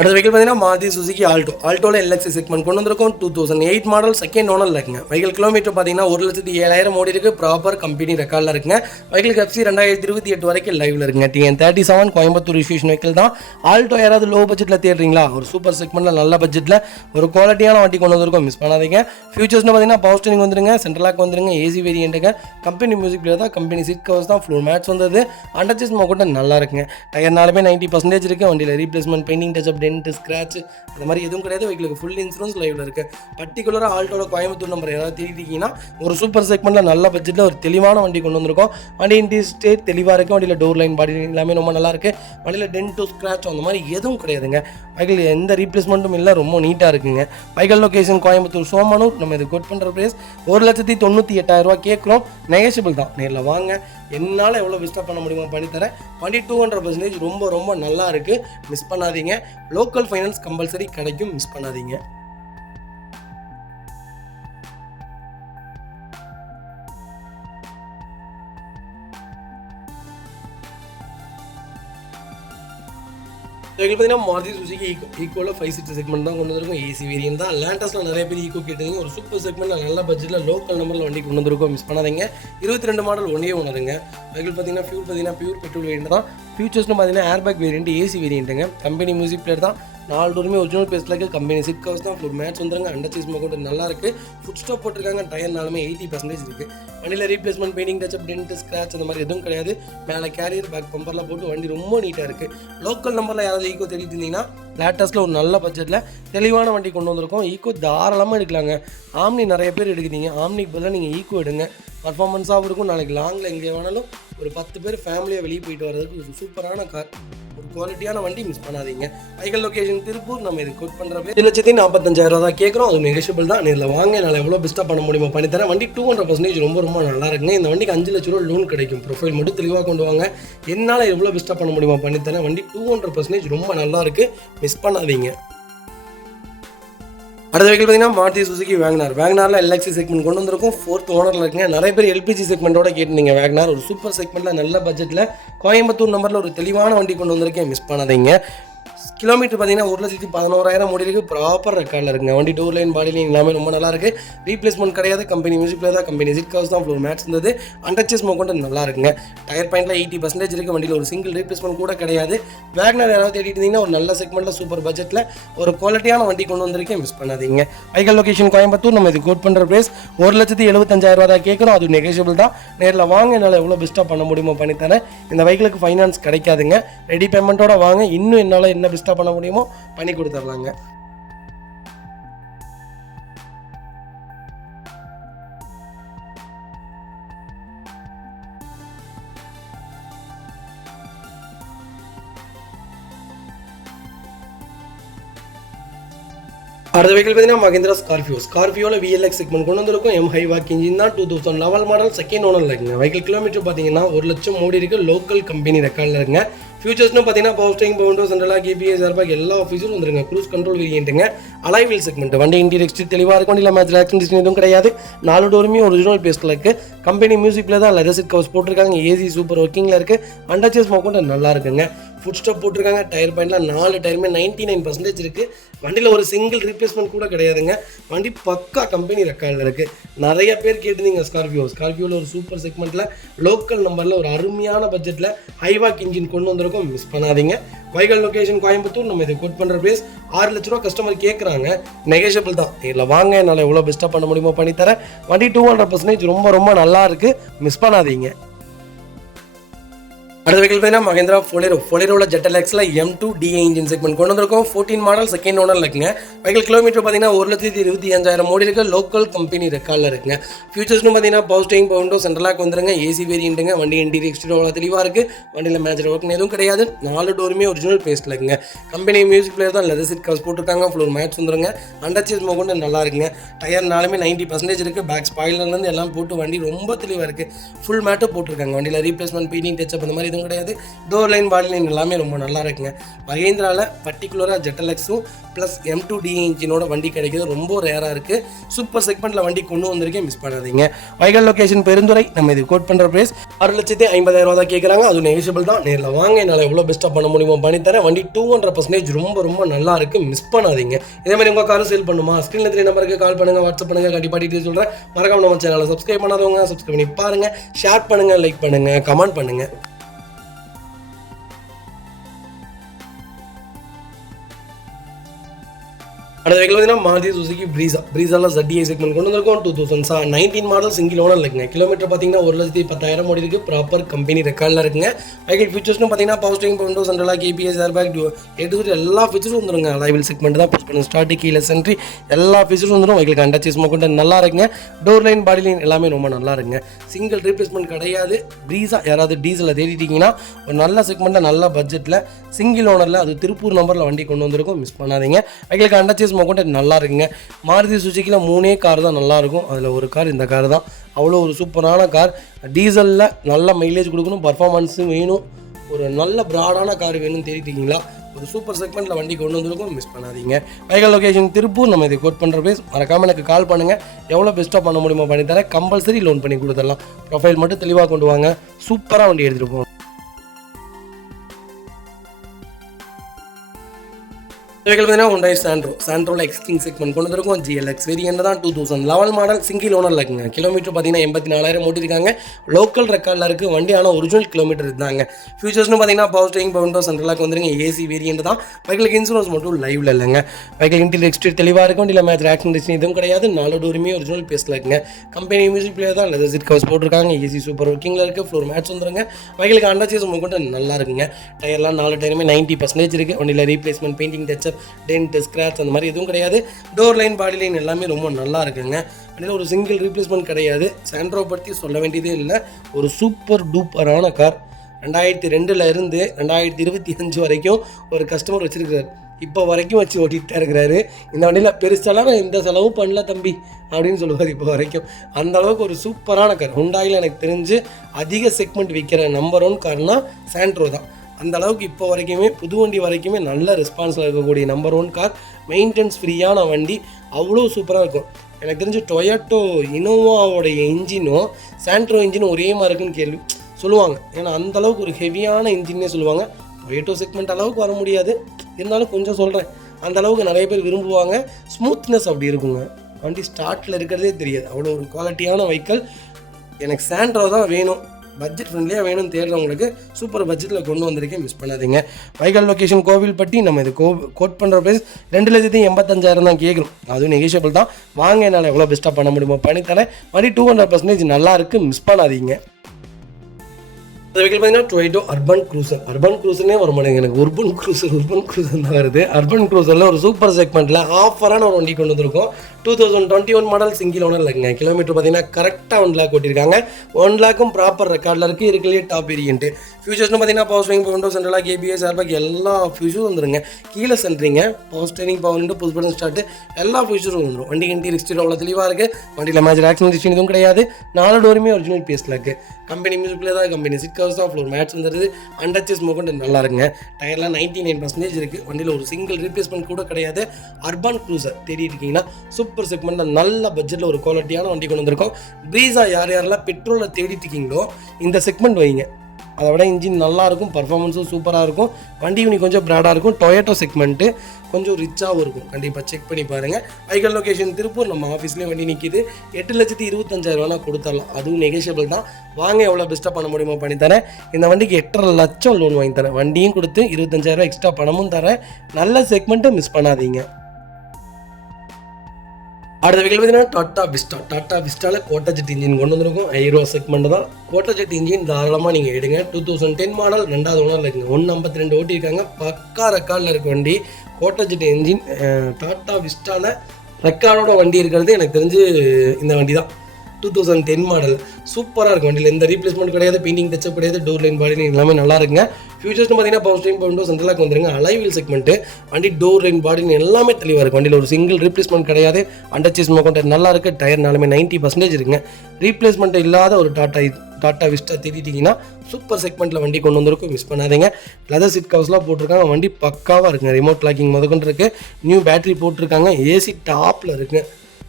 அடுத்த வெஹிக்கிள் பார்த்தீங்கன்னா மாருதி சுசுகி ஆல்டோவில் LXI செக்மெண்ட் கொண்டு வந்திருக்கும். 2008 மாடல் செகண்ட் ஓனர் இருக்குங்க. வெஹிக்கிள் கிலோமீட்டர் பார்த்தீங்கன்னா 1,07,000 ஓடி இருக்குது. ப்ராப்பர் கம்பெனி ரெக்கார்டில் இருக்குங்க. வெஹிக்கிள் FC 2028 வரைக்கும் லைவில் இருக்குங்க. TN 37 கோயம்புத்தூர் ரிஜிஸ்ட்ரேஷன் வெஹிக்கிள் தான். ஆல்டோ யாராவது லோ பட்ஜெட்டில் தேடுறீங்களா, ஒரு சூப்பர் செக்மெண்ட்டில் நல்ல பட்ஜெட்டில் ஒரு குவாலிட்டியான வண்டி கொண்டு வந்திருக்கும், மிஸ் பண்ணாதீங்க. ஃபியூச்சர்ஸ்னு பார்த்தீங்கன்னா பவர் ஸ்டீரிங் வந்துருங்க, சென்ட்ரலாக் வந்துருங்க, ஏசி வேரியண்ட்டுங்க. கம்பெனி மியூசிக் பிளேயர் தான், கம்பெனி சீட் கவர்ஸ் தான், ஃப்ளோர் மேட்ஸ் வந்தது. அண்டர் சேஸ் கூட நல்லா இருக்குங்க. டயர்னாலுமே 90% இருக்குது. வண்டியில் replacement, painting touch up, dent, scratch அந்த மாதிரி எதுவும் கிடையாது. வெஹிக்கிளுக்கு ஃபுல் இன்சூரன்ஸ் லைவில் இருக்குது. பர்டிகுலராக ஆல்டோட கோயம்புத்தூர் நம்பர் ஏதாவது தேடிட்டீங்கன்னா ஒரு சூப்பர் செக்மெண்ட்டில் நல்ல பட்ஜெட்டில் ஒரு தெளிவான வண்டி கொண்டு வந்திருக்கோம். வண்டி இன்டீரியர் தெளிவாக இருக்குது. வண்டியில் டோர் லைன், பாடி லைன் எல்லாமே ரொம்ப நல்லா இருக்குது. வண்டியில் டென்ட், ஸ்க்ராட்ச் அந்த மாதிரி எதுவும் கிடையாதுங்க. வெஹிக்கிள் எந்த ரீப்ளேஸ்மெண்ட்டும் இல்லை, ரொம்ப நீட்டாக இருக்குங்க. Vehicle location Coimbatore Somanur. நம்ம இது கோட் பண்ணுற ப்ரைஸ் 1,98,000 கேட்குறோம். நெகோஷியபிள் தான். நேரில் வாங்க, என்னால் எவ்வளோ பெஸ்ட்டாக பண்ண முடியுமோ பண்ணித்தரேன். வண்டி 200% ரொம்ப ரொம்ப நல்லா இருக்குது, மிஸ் பண்ணாதீங்க. லோக்கல் ஃபைனான்ஸ் கம்பல்சரி கிடைக்கும், மிஸ் பண்ணாதீங்க. பார்த்தீங்கன்னா மாருதி சுசுகி ஈக்கோவில் 5 சீட்டர் செக்மெண்ட் தான் கொண்டு வந்திருக்கும். ஏசி வேரியன்ட் தான். லேட்டஸ்ட்டில் நிறைய பேர் ஈக்கோ கேட்டீங்க. ஒரு சூப்பர் செக்மெண்ட்டில் நல்ல பட்ஜெட்டில் லோக்கல் நம்பரில் வண்டி கொண்டு வந்திருக்கோம். மிஸ் பண்ணாதீங்க. 22 மாடல் ஒன்றே ஒன்றுங்க. வெஹிக்கிள் பார்த்தீங்கன்னா பியூர் பெட்ரோல் வேரியன்ட் தான். ஃபியூச்சர்ஸ்னு பார்த்தீங்கன்னா ஏர்பேக் வேரியன்ட், ஏசி வேரியன்ட்டுங்க. கம்பெனி மியூசிக் பிளேயர் தான். 4 டோருமே ஒரிஜினல் பேஸ்டில் இருக்குது. கம்பெனி சிட் கவர்ஸ் தான். ஃப்ளோர் மேட்ச் வந்துருங்க. அண்டர் சீஸ் மோட் நல்லா இருக்குது. ஃபுட் ஸ்டாப் போட்டிருக்காங்க. டயர்னாலுமே 80% இருக்குது. வண்டியில் replacement, painting touch up, dent, scratch அந்த மாதிரி எதுவும் கிடையாது. மேலே கேரியர் பேக் பம்பர்லாம் போட்டு வண்டி ரொம்ப நீட்டாக இருக்குது. லோக்கல் நம்பரில் யாராவது ஈக்கோ தேடிட்டு இருந்தீங்கன்னா லேட்டஸ்ட்டில் ஒரு நல்ல பட்ஜெட்டில் தெளிவான வண்டி கொண்டு வந்திருக்கோம். ஈக்கோ தாராளமாக எடுக்கலாங்க. ஆம்னி நிறைய பேர் எடுக்குறீங்க. ஆம்னிக்கு பதிலாக நீங்கள் ஈக்கோ எடுங்க. பர்ஃபார்மன்ஸாகவும் இருக்கும். நாளைக்கு லாங்கில் எங்கே வேணாலும் ஒரு 10 பேர் ஃபேமிலியாக வெளியே போயிட்டு வர்றதுக்கு ஒரு சூப்பரான கார், ஒரு குவாலிட்டியான வண்டி. மிஸ் பண்ணாதீங்க. Vehicle location Tiruppur. நம்ம இது கோட் பண்ணுறப்ப 1,45,000 தான் கேட்குறோம். அது நெகோஷியபிள் தான். நேரில் வாங்க. என்னால் எவ்வளோ பெஸ்ட்டாக பண்ண முடியுமோ பண்ணித்தரேன். வண்டி 200% ரொம்ப நல்லா இருக்குங்க. இந்த வண்டிக்கு 5 லட்ச ரூபா லோன் கிடைக்கும். ப்ரொஃபைல் மட்டும் தெளிவாக கொண்டு வாங்க. என்னால் எவ்வளோ பெஸ்ட்டாக பண்ண முடியுமோ பண்ணித்தரேன். வண்டி 200% ரொம்ப நல்லா இருக்குது. மிஸ் பண்ணாதீங்க. அடுத்த வெஹிக்கிள் பார்த்தீங்கன்னா மாருதி சுசுகி வேகனாரில் எல்எக்ஸி செக்மெண்ட் கொண்டு வந்திருக்கும். 4th ஓனரில் இருக்குங்க. நிறைய பேர் எல்பிஜி செக்மெண்ட்டோட கேட்டுருந்தீங்க. வேகனார் ஒரு சூப்பர் செக்மெண்ட்டில் நல்ல பட்ஜெட்டில் கோயம்புத்தூர் நம்பரில் ஒரு தெளிவான வண்டி கொண்டு வந்திருக்கேன். மிஸ் பண்ணாதீங்க. கிலோமீட்டர் பார்த்தீங்கன்னா 1,11,000 ஓடி இருக்குது. ப்ராப்பர் ரெக்கார்டில் இருக்குங்க. வண்டி டூர் லைன், பாடி லைன் எல்லாமே ரொம்ப நல்லா இருக்குது. ரீப்ளேஸ்மெண்ட் கிடையாது. கம்பெனி மியூசிக் பிளேயர் தான். கம்பெனி சிட் கவர்ஸ் தான். ஃப்ளோர் மேட்ச் இருந்தது. அண்டர்ச்சேஸ் மோட் நல்லா இருக்குங்க. டயர் பாயிண்ட்டில் 80% இருக்குது. வண்டியில் ஒரு சிங்கிள் ரீப்ளேஸ்மெண்ட் கூட கிடையாது. வேகனார் யாராவது தேடிட்டு இருந்தீங்கன்னா ஒரு நல்ல செக்மெண்ட்டில் சூப்பர் பட்ஜெட்டில் ஒரு குவாலிட்டியான வண்டி கொண்டு வந்திருக்கேன். மிஸ் பண்ணாதீங்க. Vehicle location Coimbatore. நம்ம இது கோட் பண்ணுற ப்ரைஸ் 1,75,000 தான் கேட்குறோம். அது நெகோஷியபிள் தான். நேரில் வாங்க. என்னால் எவ்வளோ பெஸ்ட்டாக பண்ண முடியுமோ பண்ணித்தரேன். இந்த வெஹிக்கிளுக்கு ஃபைனான்ஸ் கிடைக்காதுங்க. ரெடி பேமெண்ட்டோட வாங்க. இன்னும் என்னால் என்ன பெஸ்ட்டாக பண்ண முடியுமோ பண்ணி கொடுத்துடலாங்க. அடுத்த வெஹிக்கிள் பார்த்தீங்கன்னா மஹிந்திரா ஸ்கார்பியோவில் VLX செக்மெண்ட் கொண்டு வந்திருக்கும். எம் ஹைவாக் இன்ஜின் தான். 2011 மாடல், செகண்ட் ஓனரில் இருக்குங்க. வெஹிக்கிள் கிலோமீட்டர் பார்த்தீங்கன்னா 1 லட்சம் ஓடி இருக்குது. லோக்கல் கம்பெனி ரெக்கார்டில் இருக்குங்க. ஃபியூச்சர்ஸ்னு பார்த்தீங்கன்னா பவர் ஸ்டீரிங், பவுண்டோ, சென்ட்ரலாக, கேபிஎஸ், ஏர்பேக் எல்லா ஆஃபீஸரும் வந்துருங்க. க்ரூஸ் கண்ட்ரோல் வேரியன்ட்டுங்க. Alloy wheel segment. வண்டி இன்டீரியர் தெளிவாக இருக்கும். வண்டியில் மேட்ச் ஆக்சிடென்ட் எதுவும் கிடையாது. 4 டோருமே ஒரிஜினல் பேஸ்டில் இருக்குது. கம்பெனி மியூசிக் பிளேயர் தான். லெதர் சீட் கவர்ஸ் போட்டிருக்காங்க. ஏசி சூப்பர் ஒர்க்கிங்கில் இருக்குது. அண்டர்ச்சேஸ் மோட் நல்லா இருக்குங்க. ஃபுட் ஸ்டாப் போட்டிருக்காங்க. டயர் பாயிண்ட்லாம் 4 டயருமே 99% இருக்குது. வண்டியில் ஒரு சிங்கிள் ரீப்ளேஸ்மெண்ட் கூட கிடையாதுங்க. வண்டி பக்கா கம்பெனி ரெக்கார்டில் இருக்குது. நிறைய பேர் கேட்டுருந்தீங்க ஸ்கார்பியோவில் ஒரு சூப்பர் செக்மெண்ட்டில் லோக்கல் நம்பரில் ஒரு அருமையான பட்ஜெட்டில் ஹைவாக் இன்ஜின் கொண்டு வந்திருக்கோம். மிஸ் பண்ணாதீங்க. Vehicle location Coimbatore. நம்ம இதை கோட் பண்ணுற ப்ரைஸ் 6 லட்ச ரூபா கஸ்டமர் கேட்குறாங்க. நெகோஷியபிள் தான். இதில் வாங்க. என்னால் எவ்வளோ பெஸ்ட்டாக பண்ண முடியுமோ பண்ணித்தரேன். வண்டி 200% ரொம்ப நல்லா இருக்குது. மிஸ் பண்ணாதீங்க. அடுத்த வெஹிக்கிள் பார்த்தீங்கன்னா மஹிந்திரா ஃபோலேரோவில் ZLXல M2 DA இன்ஜின் செக்மெண்ட் கொண்டு வந்திருக்கும். 14 மாடல், செகண்ட் ஓனரில் இருக்குங்க. வெஹிக்கிள் கிலோமீட்டர் பார்த்தீங்கன்னா 1,25,500 ஓடி இருக்குது. லோக்கல் கம்பெனி ரெக்கார்டில் இருக்குங்க. ஃபியூச்சர்ஸ்னு பார்த்தீங்கன்னா பவர் ஸ்டீரிங், பவுண்டோ, சென்ட்ரலாக வந்துருங்க. ஏசி வேரியன்ட்டுங்க. வண்டி இன்டீரியர் எக்ஸ்டீரியர் தெளிவாக இருக்குது. வண்டியில் மேஜர் ஒர்க் எதுவும் கிடையாது. 4 டோருமே ஒரிஜினல் பேஸ்டில் இருக்குங்க. கம்பெனி மியூசிக் பிளேயர் தான். லெதர் சீட் கவர்ஸ் போட்டிருக்காங்க. ஃப்ளோர் மேட்ச் வந்துருங்க. அண்டர்ச்சேஸ் மோட் நல்லா இருக்குங்க. டயர்னாலுமே 90% இருக்குது. பேக் ஸ்பாயிலர்லேருந்து எல்லாம் போட்டு வண்டி ரொம்ப தெளிவாக இருக்குது. ஃபுல் மேட்டும் போட்டிருக்காங்க. வண்டியில் ரீப்ளேஸ்மெண்ட், பெயிண்டிங் டச்சப் அந்த மாதிரி எதுவும் கிடையாது. டோர் லைன், பாடி லைன் எல்லாமே ரொம்ப நல்லா இருக்குங்க. மஹிந்திராவில் பர்டிகுலராக ZLXும் ப்ளஸ் M2 DA இன்ஜினோட வண்டி கிடைக்கிறது ரொம்ப ரேராக இருக்குது. சூப்பர் செக்மெண்ட்டில் வண்டி கொண்டு வந்திருக்கேன். மிஸ் பண்ணாதீங்க. Vehicle location Perundurai. நம்ம இது கோட் பண்ணுற ப்ரைஸ் 6,50,000 தான் கேட்குறாங்க. அது நெகோஷியபிள் தான். நேரில் வாங்க. என்னால் எவ்வளோ பெஸ்ட்டாக பண்ண முடியுமோ பண்ணித்தரேன். வண்டி 200% ரொம்ப நல்லா இருக்குது. மிஸ் பண்ணாதீங்க. இதே மாதிரி உங்கள் காரும் சேல் பண்ணுமா? ஸ்க்ரீனில் 3 நம்பருக்கு கால் பண்ணுங்கள், வாட்ஸ்அப் பண்ணுங்கள். கண்டிப்பாக டீட்டெயில் சொல்கிறேன். மறக்காம நம்ம சேனலை சப்ஸ்கிரைப் பண்ணாதவங்க சப்ஸ்கிரைப் பண்ணி பாருங்கள். ஷேர் பண்ணுங்கள், லைக் பண்ணுங்கள், கமெண்ட் பண்ணுங்கள். அடுத்த வெஹிக்கிள் பார்த்தீங்கன்னா மாருதி சுசுகி ப்ரீஸாவில் ZDI செக்மெண்ட் கொண்டு வந்திருக்கும். 2019 மாடல், சிங்கிள் ஓனர் இருக்குங்க. கிலோமீட்டர் பார்த்தீங்கன்னா 1,10,000 ஓடி இருக்குது. ப்ராப்பர் கம்பெனி ரெக்கார்டில் இருக்குங்க. வெஹிக்கிள் ஃபீச்சர்ஸ்னு பார்த்தீங்கன்னா பவர் ஸ்டீரிங், பவுண்டோ, சென்ட்ரலாக, கேபிஎஸ், ஏர்பேக், எல்லா ஃபீச்சரும் வந்துருங்க. அலாய்வில் செக்மெண்ட் தான் யூஸ் பண்ணுங்க. ஸ்டார்டிங், கீழே சென்ட்ரி எல்லா ஃபீச்சரும் வந்துடும். வெஹிக்கிள் அண்டர்ச்சேஸ் மோட் நல்லா இருக்குங்க. டோர் லைன், பாடி லைன் எல்லாமே ரொம்ப நல்லா இருக்குங்க. சிங்கிள் ரீப்ளேஸ்மெண்ட் கிடையாது. ப்ரீஸா யாராவது டீசலில் தேடிட்டீங்கன்னா ஒரு நல்ல செக்மெண்ட்டில் நல்ல பட்ஜெட்டில் சிங்கிள் ஓனரில் அது திருப்பூர் நம்பரில் வண்டி கொண்டு வந்திருக்கும். மிஸ் பண்ணாதீங்க. வெஹிக்கிளுக்கு அண்டர்ச்சேஸ் மோட் நல்லா இருக்குங்க. மாருதி சுசுகியில் 3 கார் தான் நல்லாயிருக்கும். அதில் ஒரு கார் இந்த கார் தான். அவ்வளோ ஒரு சூப்பரான கார். டீசலில் நல்ல மைலேஜ் கொடுக்கணும், பர்ஃபார்மன்ஸும் வேணும், ஒரு நல்ல ப்ராடான கார் வேணும்னு தேடிட்டீங்களா ஒரு சூப்பர் செக்மெண்ட்டில் வண்டி கொண்டு வந்திருக்கும். மிஸ் பண்ணாதீங்க. Vehicle location Tiruppur. நம்ம இதை கோட் பண்ணுற ப்ரைஸ் மறக்காமல் எனக்கு கால் பண்ணுங்கள். எவ்வளோ பெஸ்ட்டாக பண்ண முடியுமோ பண்ணித்தரேன். கம்பல்சரி லோன் பண்ணி கொடுத்துடலாம். ப்ரொஃபைல் மட்டும் தெளிவாக கொண்டு வாங்க. சூப்பராக வண்டி எடுத்துகிட்டு போவோம். வெஹிக்கிள் பார்த்தீங்கன்னா Hyundai சாண்ட்ரோவில் எக்ஸ்கிங் செக்மெண்ட் கொண்டு வந்திருக்கும். GLX வேரியன்ட் தான் 2011 மாடல் சிங்கிள் ஓனரில் இருக்குங்க. கிலோமீட்டர் பார்த்தீங்கன்னா 84,000 ஓட்டிருக்காங்க. லோக்கல் ரெக்கார்டில் இருக்குது வண்டி. ஆனால் ஒரிஜினல் கிலோமீட்டர் இருந்தாங்க. ஃபியூச்சர்ஸ்னு பார்த்தீங்கன்னா பவர் ஸ்டீரிங், பவர் விண்டோ, சென்ட்ரலாக வந்துருங்க. ஏசி வேரியன்ட் தான். வெஹிக்கிளுக்கு இன்சூரன்ஸ் மட்டும் லைவ்ல இல்லைங்க. வெஹிக்கிள் இன்டீரியர் எக்ஸ்டீரியர் தெளிவாக இருக்கும். வண்டியில் மேட்ச் ஆக்சிடென்ட் எதுவும் கிடையாது. 4 டோருமே ஒரிஜினல் பேஸில் இருக்குங்க. கம்பெனி மியூசிக் பிளேயர் தான். லெதர் சீட் கவர்ஸ் போட்டிருக்காங்க. ஏசி சூப்பர் ஒர்க்கிங்கில் இருக்குது. ஃப்ளோர் மேட்ச் வந்துருங்க. வெஹிக்கிளுக்கு அண்டர்ச்சேஸ் கொண்டு நல்லா இருக்குங்க. டயர்லாம் 4 டயருமே 90% இருக்குது. வண்டியில் replacement, painting, touch up, dent, scratch அந்த மாதிரி எதுவும் கிடையாது. டோர் லைன், பாடி லைன் எல்லாமே ரொம்ப நல்லா இருக்குங்க. வண்டியில் ஒரு சிங்கிள் ரீப்ளேஸ்மெண்ட் கிடையாது. சாண்ட்ரோ பற்றி சொல்ல வேண்டியதே இல்லை. ஒரு சூப்பர் டூப்பரான கார். 2002 இருந்து 2025 வரைக்கும் ஒரு கஸ்டமர் வச்சுருக்கிறார். இப்போ வரைக்கும் வச்சு ஓட்டிகிட்டே இருக்கிறாரு. இந்த வண்டியில் பெருசாலாம் நான் இந்த செலவும் பண்ணல தம்பி அப்படின்னு சொல்லுவார். இப்போ வரைக்கும் அந்த அளவுக்கு ஒரு சூப்பரான கார். ஹுண்டாயில் எனக்கு தெரிஞ்சு அதிக செக்மெண்ட் விற்கிற நம்பர் 1 கார்னா சாண்ட்ரோ தான். அந்த அளவுக்கு இப்போ வரைக்குமே புது வண்டி வரைக்குமே நல்ல ரெஸ்பான்ஸில் இருக்கக்கூடிய நம்பர் 1 கார். மெயின்டெனன்ஸ் ஃப்ரீயான வண்டி. அவ்வளோ சூப்பராக இருக்கும். எனக்கு தெரிஞ்சு டொயோட்டோ இனோவாவோடைய இன்ஜினும் சாண்ட்ரோ இன்ஜினும் ஒரே மாதிரி இருக்குன்னு சொல்லுவாங்க. ஏன்னா அந்தளவுக்கு ஒரு ஹெவியான இன்ஜின்னே சொல்லுவாங்க. டொயோட்டோ செக்மெண்ட் அளவுக்கு வர முடியாது, இருந்தாலும் கொஞ்சம் சொல்கிறேன். அந்த அளவுக்கு நிறைய பேர் விரும்புவாங்க. ஸ்மூத்னஸ் அப்படி இருக்குங்க. வண்டி ஸ்டார்ட்டில் இருக்கிறதே தெரியாது. அவ்வளோ ஒரு குவாலிட்டியான வெஹிக்கிள். எனக்கு சாண்ட்ரோ தான் வேணும், பட்ஜெட் ஃப்ரெண்ட்லியாக வேணும்னு தேடுறவங்களுக்கு சூப்பர் பட்ஜெட்டில் கொண்டு வந்திருக்கேன். மிஸ் பண்ணாதீங்க. Vehicle location Kovilpatti. நம்ம இது கோட் பண்ணுற ப்ரைஸ் 2,85,000 தான் கேட்குறோம். அதுவும் நெகிஷியபிள் தான். வாங்க, என்னால் எவ்வளோ பெஸ்ட்டாக பண்ண முடியுமோ பண்ணித்தரேன். வண்டி 200% நல்லா இருக்குது. மிஸ் பண்ணாதீங்க. இந்த வெஹிக்கிள் பார்த்தீங்கன்னா டொயோட்டோ அர்பன் க்ரூசர்னே வர மாட்டேங்க. எனக்கு உர்பன் க்ரூசர் தான் வருது. அர்பன் க்ரூசரில் ஒரு சூப்பர் செக்மெண்ட்டில் ஆஃபரான ஒரு வண்டி கொண்டு வந்திருக்கோம். 2021 மாடல் சிங்கிள் ஓனர் இருக்குங்க. கிலோமீட்டர் பார்த்தீங்கன்னா கரெக்டாக 1 lakh ஓட்டிருக்காங்க. 1 lakhம் ப்ராப்பர் ரெக்கார்டில் இருக்குது. இருக்கிறதுலே டாப் வேரியன்ட். ஃபியூச்சர்ஸ்னு பார்த்தீங்கன்னா power steering, power window, central lock, ABS, airbag எல்லா ஃபியூச்சரும் வந்துருங்க. கீழே சென்ட்ரிங்க, power steering, power window, push button start எல்லா ஃபியூச்சரும் வந்துடும். வண்டி இன்டீரியர் எக்ஸ்டீரியர் அவ்வளோ தெளிவாக இருக்குது. வண்டியில் மேட்ச் ஆக்சிடென்ட் எதுவும் கிடையாது. 4 டோருமே ஒரிஜினல் பேஸில் இருக்குது. கம்பெனி மியூசிக் பிளேயர் தான். கம்பெனி சீட் கவர்ஸ் தான். ஃப்ளோர் மேட்ச் வந்துடுது. அண்டர்ச்சேஸ் கொண்டு நல்லா இருக்குங்க. டயர்லாம் 99% இருக்குது. வண்டியில் ஒரு சிங்கிள் ரீப்ளேஸ்மெண்ட் கூட கிடையாது. அர்பன் க்ரூசர் தேடிட்டு இருக்கீங்கன்னா சூப்பர் செக்மெண்ட்டில் நல்ல பட்ஜெட்டில் ஒரு குவாலிட்டியான வண்டி கொண்டு வந்திருக்கோம். ப்ரீஸா யாரெல்லாம் பெட்ரோலில் தேடிட்டு இருக்கீங்களோ இந்த செக்மெண்ட் வைங்க. அதை விட இன்ஜின் நல்லாயிருக்கும், பர்ஃபார்மன்ஸும் சூப்பராக இருக்கும். வண்டி யூனி கொஞ்சம் ப்ராடாக இருக்கும். டொயோட்டோ செக்மெண்ட்டு கொஞ்சம் ரிச்சாகவும் இருக்கும். கண்டிப்பாக செக் பண்ணி பாருங்கள். Vehicle location Tiruppur. நம்ம ஆஃபீஸ்லேயே வண்டி நிற்கிது. 8,25,000 கொடுத்துடலாம். அதுவும் நெகோஷியபிள் தான். வாங்க, எவ்வளோ பெஸ்ட்டாக பண்ண முடியுமோ பண்ணித்தரேன். இந்த வண்டிக்கு 8.5 லட்சம் லோன் வாங்கி தரேன். வண்டியும் கொடுத்து 25,000 எக்ஸ்ட்ரா பணமும் தரேன். நல்ல செக்மெண்ட்டை மிஸ் பண்ணாதீங்க. அடுத்த வெஹிக்கிள் பார்த்தீங்கன்னா டாட்டா விஸ்டாவில் கோட்டா ஜெட் இன்ஜின் கொண்டு வந்திருக்கும். ஐரோ செக்மெண்ட் தான். கோட்டா ஜெட் இன்ஜின் தாராளமாக நீங்கள் எடுங்க. 2010 மாடல் 2வது ஓனரில் இருக்குங்க. 152 ஓட்டியிருக்காங்க. பக்கா ரெக்கார்டில் இருக்க வண்டி. கோட்டா ஜெட் இன்ஜின் டாட்டா விஸ்டாவில் ரெக்கார்டோட வண்டி இருக்கிறது எனக்கு தெரிஞ்சு இந்த வண்டி தான். 2010 மாடல் சூப்பராக இருக்கும். வண்டியில் எந்த ரீப்ளேஸ்மெண்ட் கிடையாது, பெயிண்டிங் டச்சப் கிடையாது. டோர் லைன், பாடி லைன் எல்லாமே நல்லா இருக்குங்க. ஃபியூச்சர்ஸ்னு பார்த்தீங்கன்னா பவர் ஸ்டீரிங், பவர் விண்டோ, சென்ட்ரலாக வந்துருங்க. அலைவில் செக்மெண்ட்டு. வண்டி டோர் லைன், பாடி லைன் எல்லாமே தெளிவாக இருக்கும். வண்டியில் ஒரு சிங்கிள் ரீப்ளேஸ்மெண்ட் கிடையாது. அண்டர்ச்சேஸ் கொண்டு நல்லா இருக்குது. டயர் 90% இருக்குங்க. ரீப்ளேஸ்மெண்ட் இல்லாத ஒரு டாட்டா விஸ்டா தேடிட்டிங்கன்னா சூப்பர் செக்மெண்ட்டில் வண்டி கொண்டு வந்திருக்கும். மிஸ் பண்ணாதீங்க. லெதர் சீட் கவர்ஸ்லாம் போட்டிருக்காங்க. வண்டி பக்காவாக இருக்குங்க. ரிமோட் லாக்கிங் முதற்கொண்டு இருக்குது. நியூ பேட்டரி போட்டிருக்காங்க. ஏசி டாப்பில் இருக்குங்க.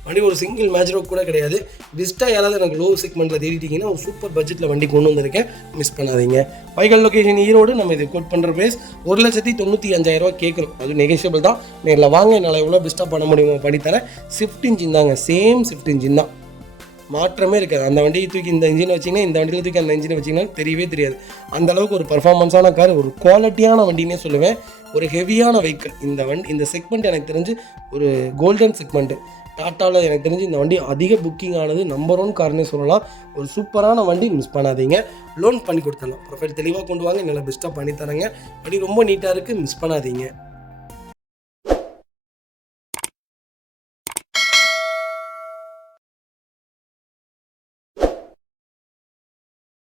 வண்டி ஒரு சிங்கிள் மேட்ச் ரோக் கூட கிடையாது. விஸ்டா யாராவது எனக்கு லோ செக்மெண்ட்டில் தேடிட்டிங்கன்னா ஒரு சூப்பர் பட்ஜெட்டில் வண்டி கொண்டு வந்திருக்கேன். மிஸ் பண்ணாதீங்க. Vehicle location Erode. நம்ம இது கோட் பண்ணுற ப்ரைஸ் 1,95,000 கேட்குறோம். அது நெகோஷியபிள் தான். நேரில் வாங்க, என்னால் எவ்வளோ பெஸ்ட்டாக பண்ண முடியுமோ பண்ணித்தரேன். ஸ்விஃப்ட் இன்ஜின் தாங்க. சேம் ஸ்விஃப்ட் இன்ஜின் தான். மாற்றமே இருக்காது. அந்த வண்டியை தூக்கி இந்த இன்ஜினை வச்சிங்கன்னா, இந்த வண்டியில் தூக்கி அந்த இன்ஜினை வச்சிங்கன்னா தெரியவே தெரியாது. அந்தளவுக்கு ஒரு பர்ஃபார்மன்ஸான கார், ஒரு குவாலிட்டியான வண்டினே சொல்லுவேன். ஒரு ஹெவியான வெஹிக்கிள். இந்த செக்மெண்ட் எனக்கு தெரிஞ்சு ஒரு கோல்டன் செக்மெண்ட்டு. டாட்டாவில் எனக்கு தெரிஞ்சு இந்த வண்டி அதிக புக்கிங் ஆனது நம்பர் 1 கார்னே சொல்லலாம். ஒரு சூப்பரான வண்டி. மிஸ் பண்ணாதீங்க. லோன் பண்ணி கொடுத்துடலாம். ப்ரொஃபைல் தெளிவாக கொண்டு வாங்க, நல்லா பெஸ்ட்டாக பண்ணித்தரேங்க. வண்டி ரொம்ப நீட்டாக இருக்குது. மிஸ் பண்ணாதீங்க.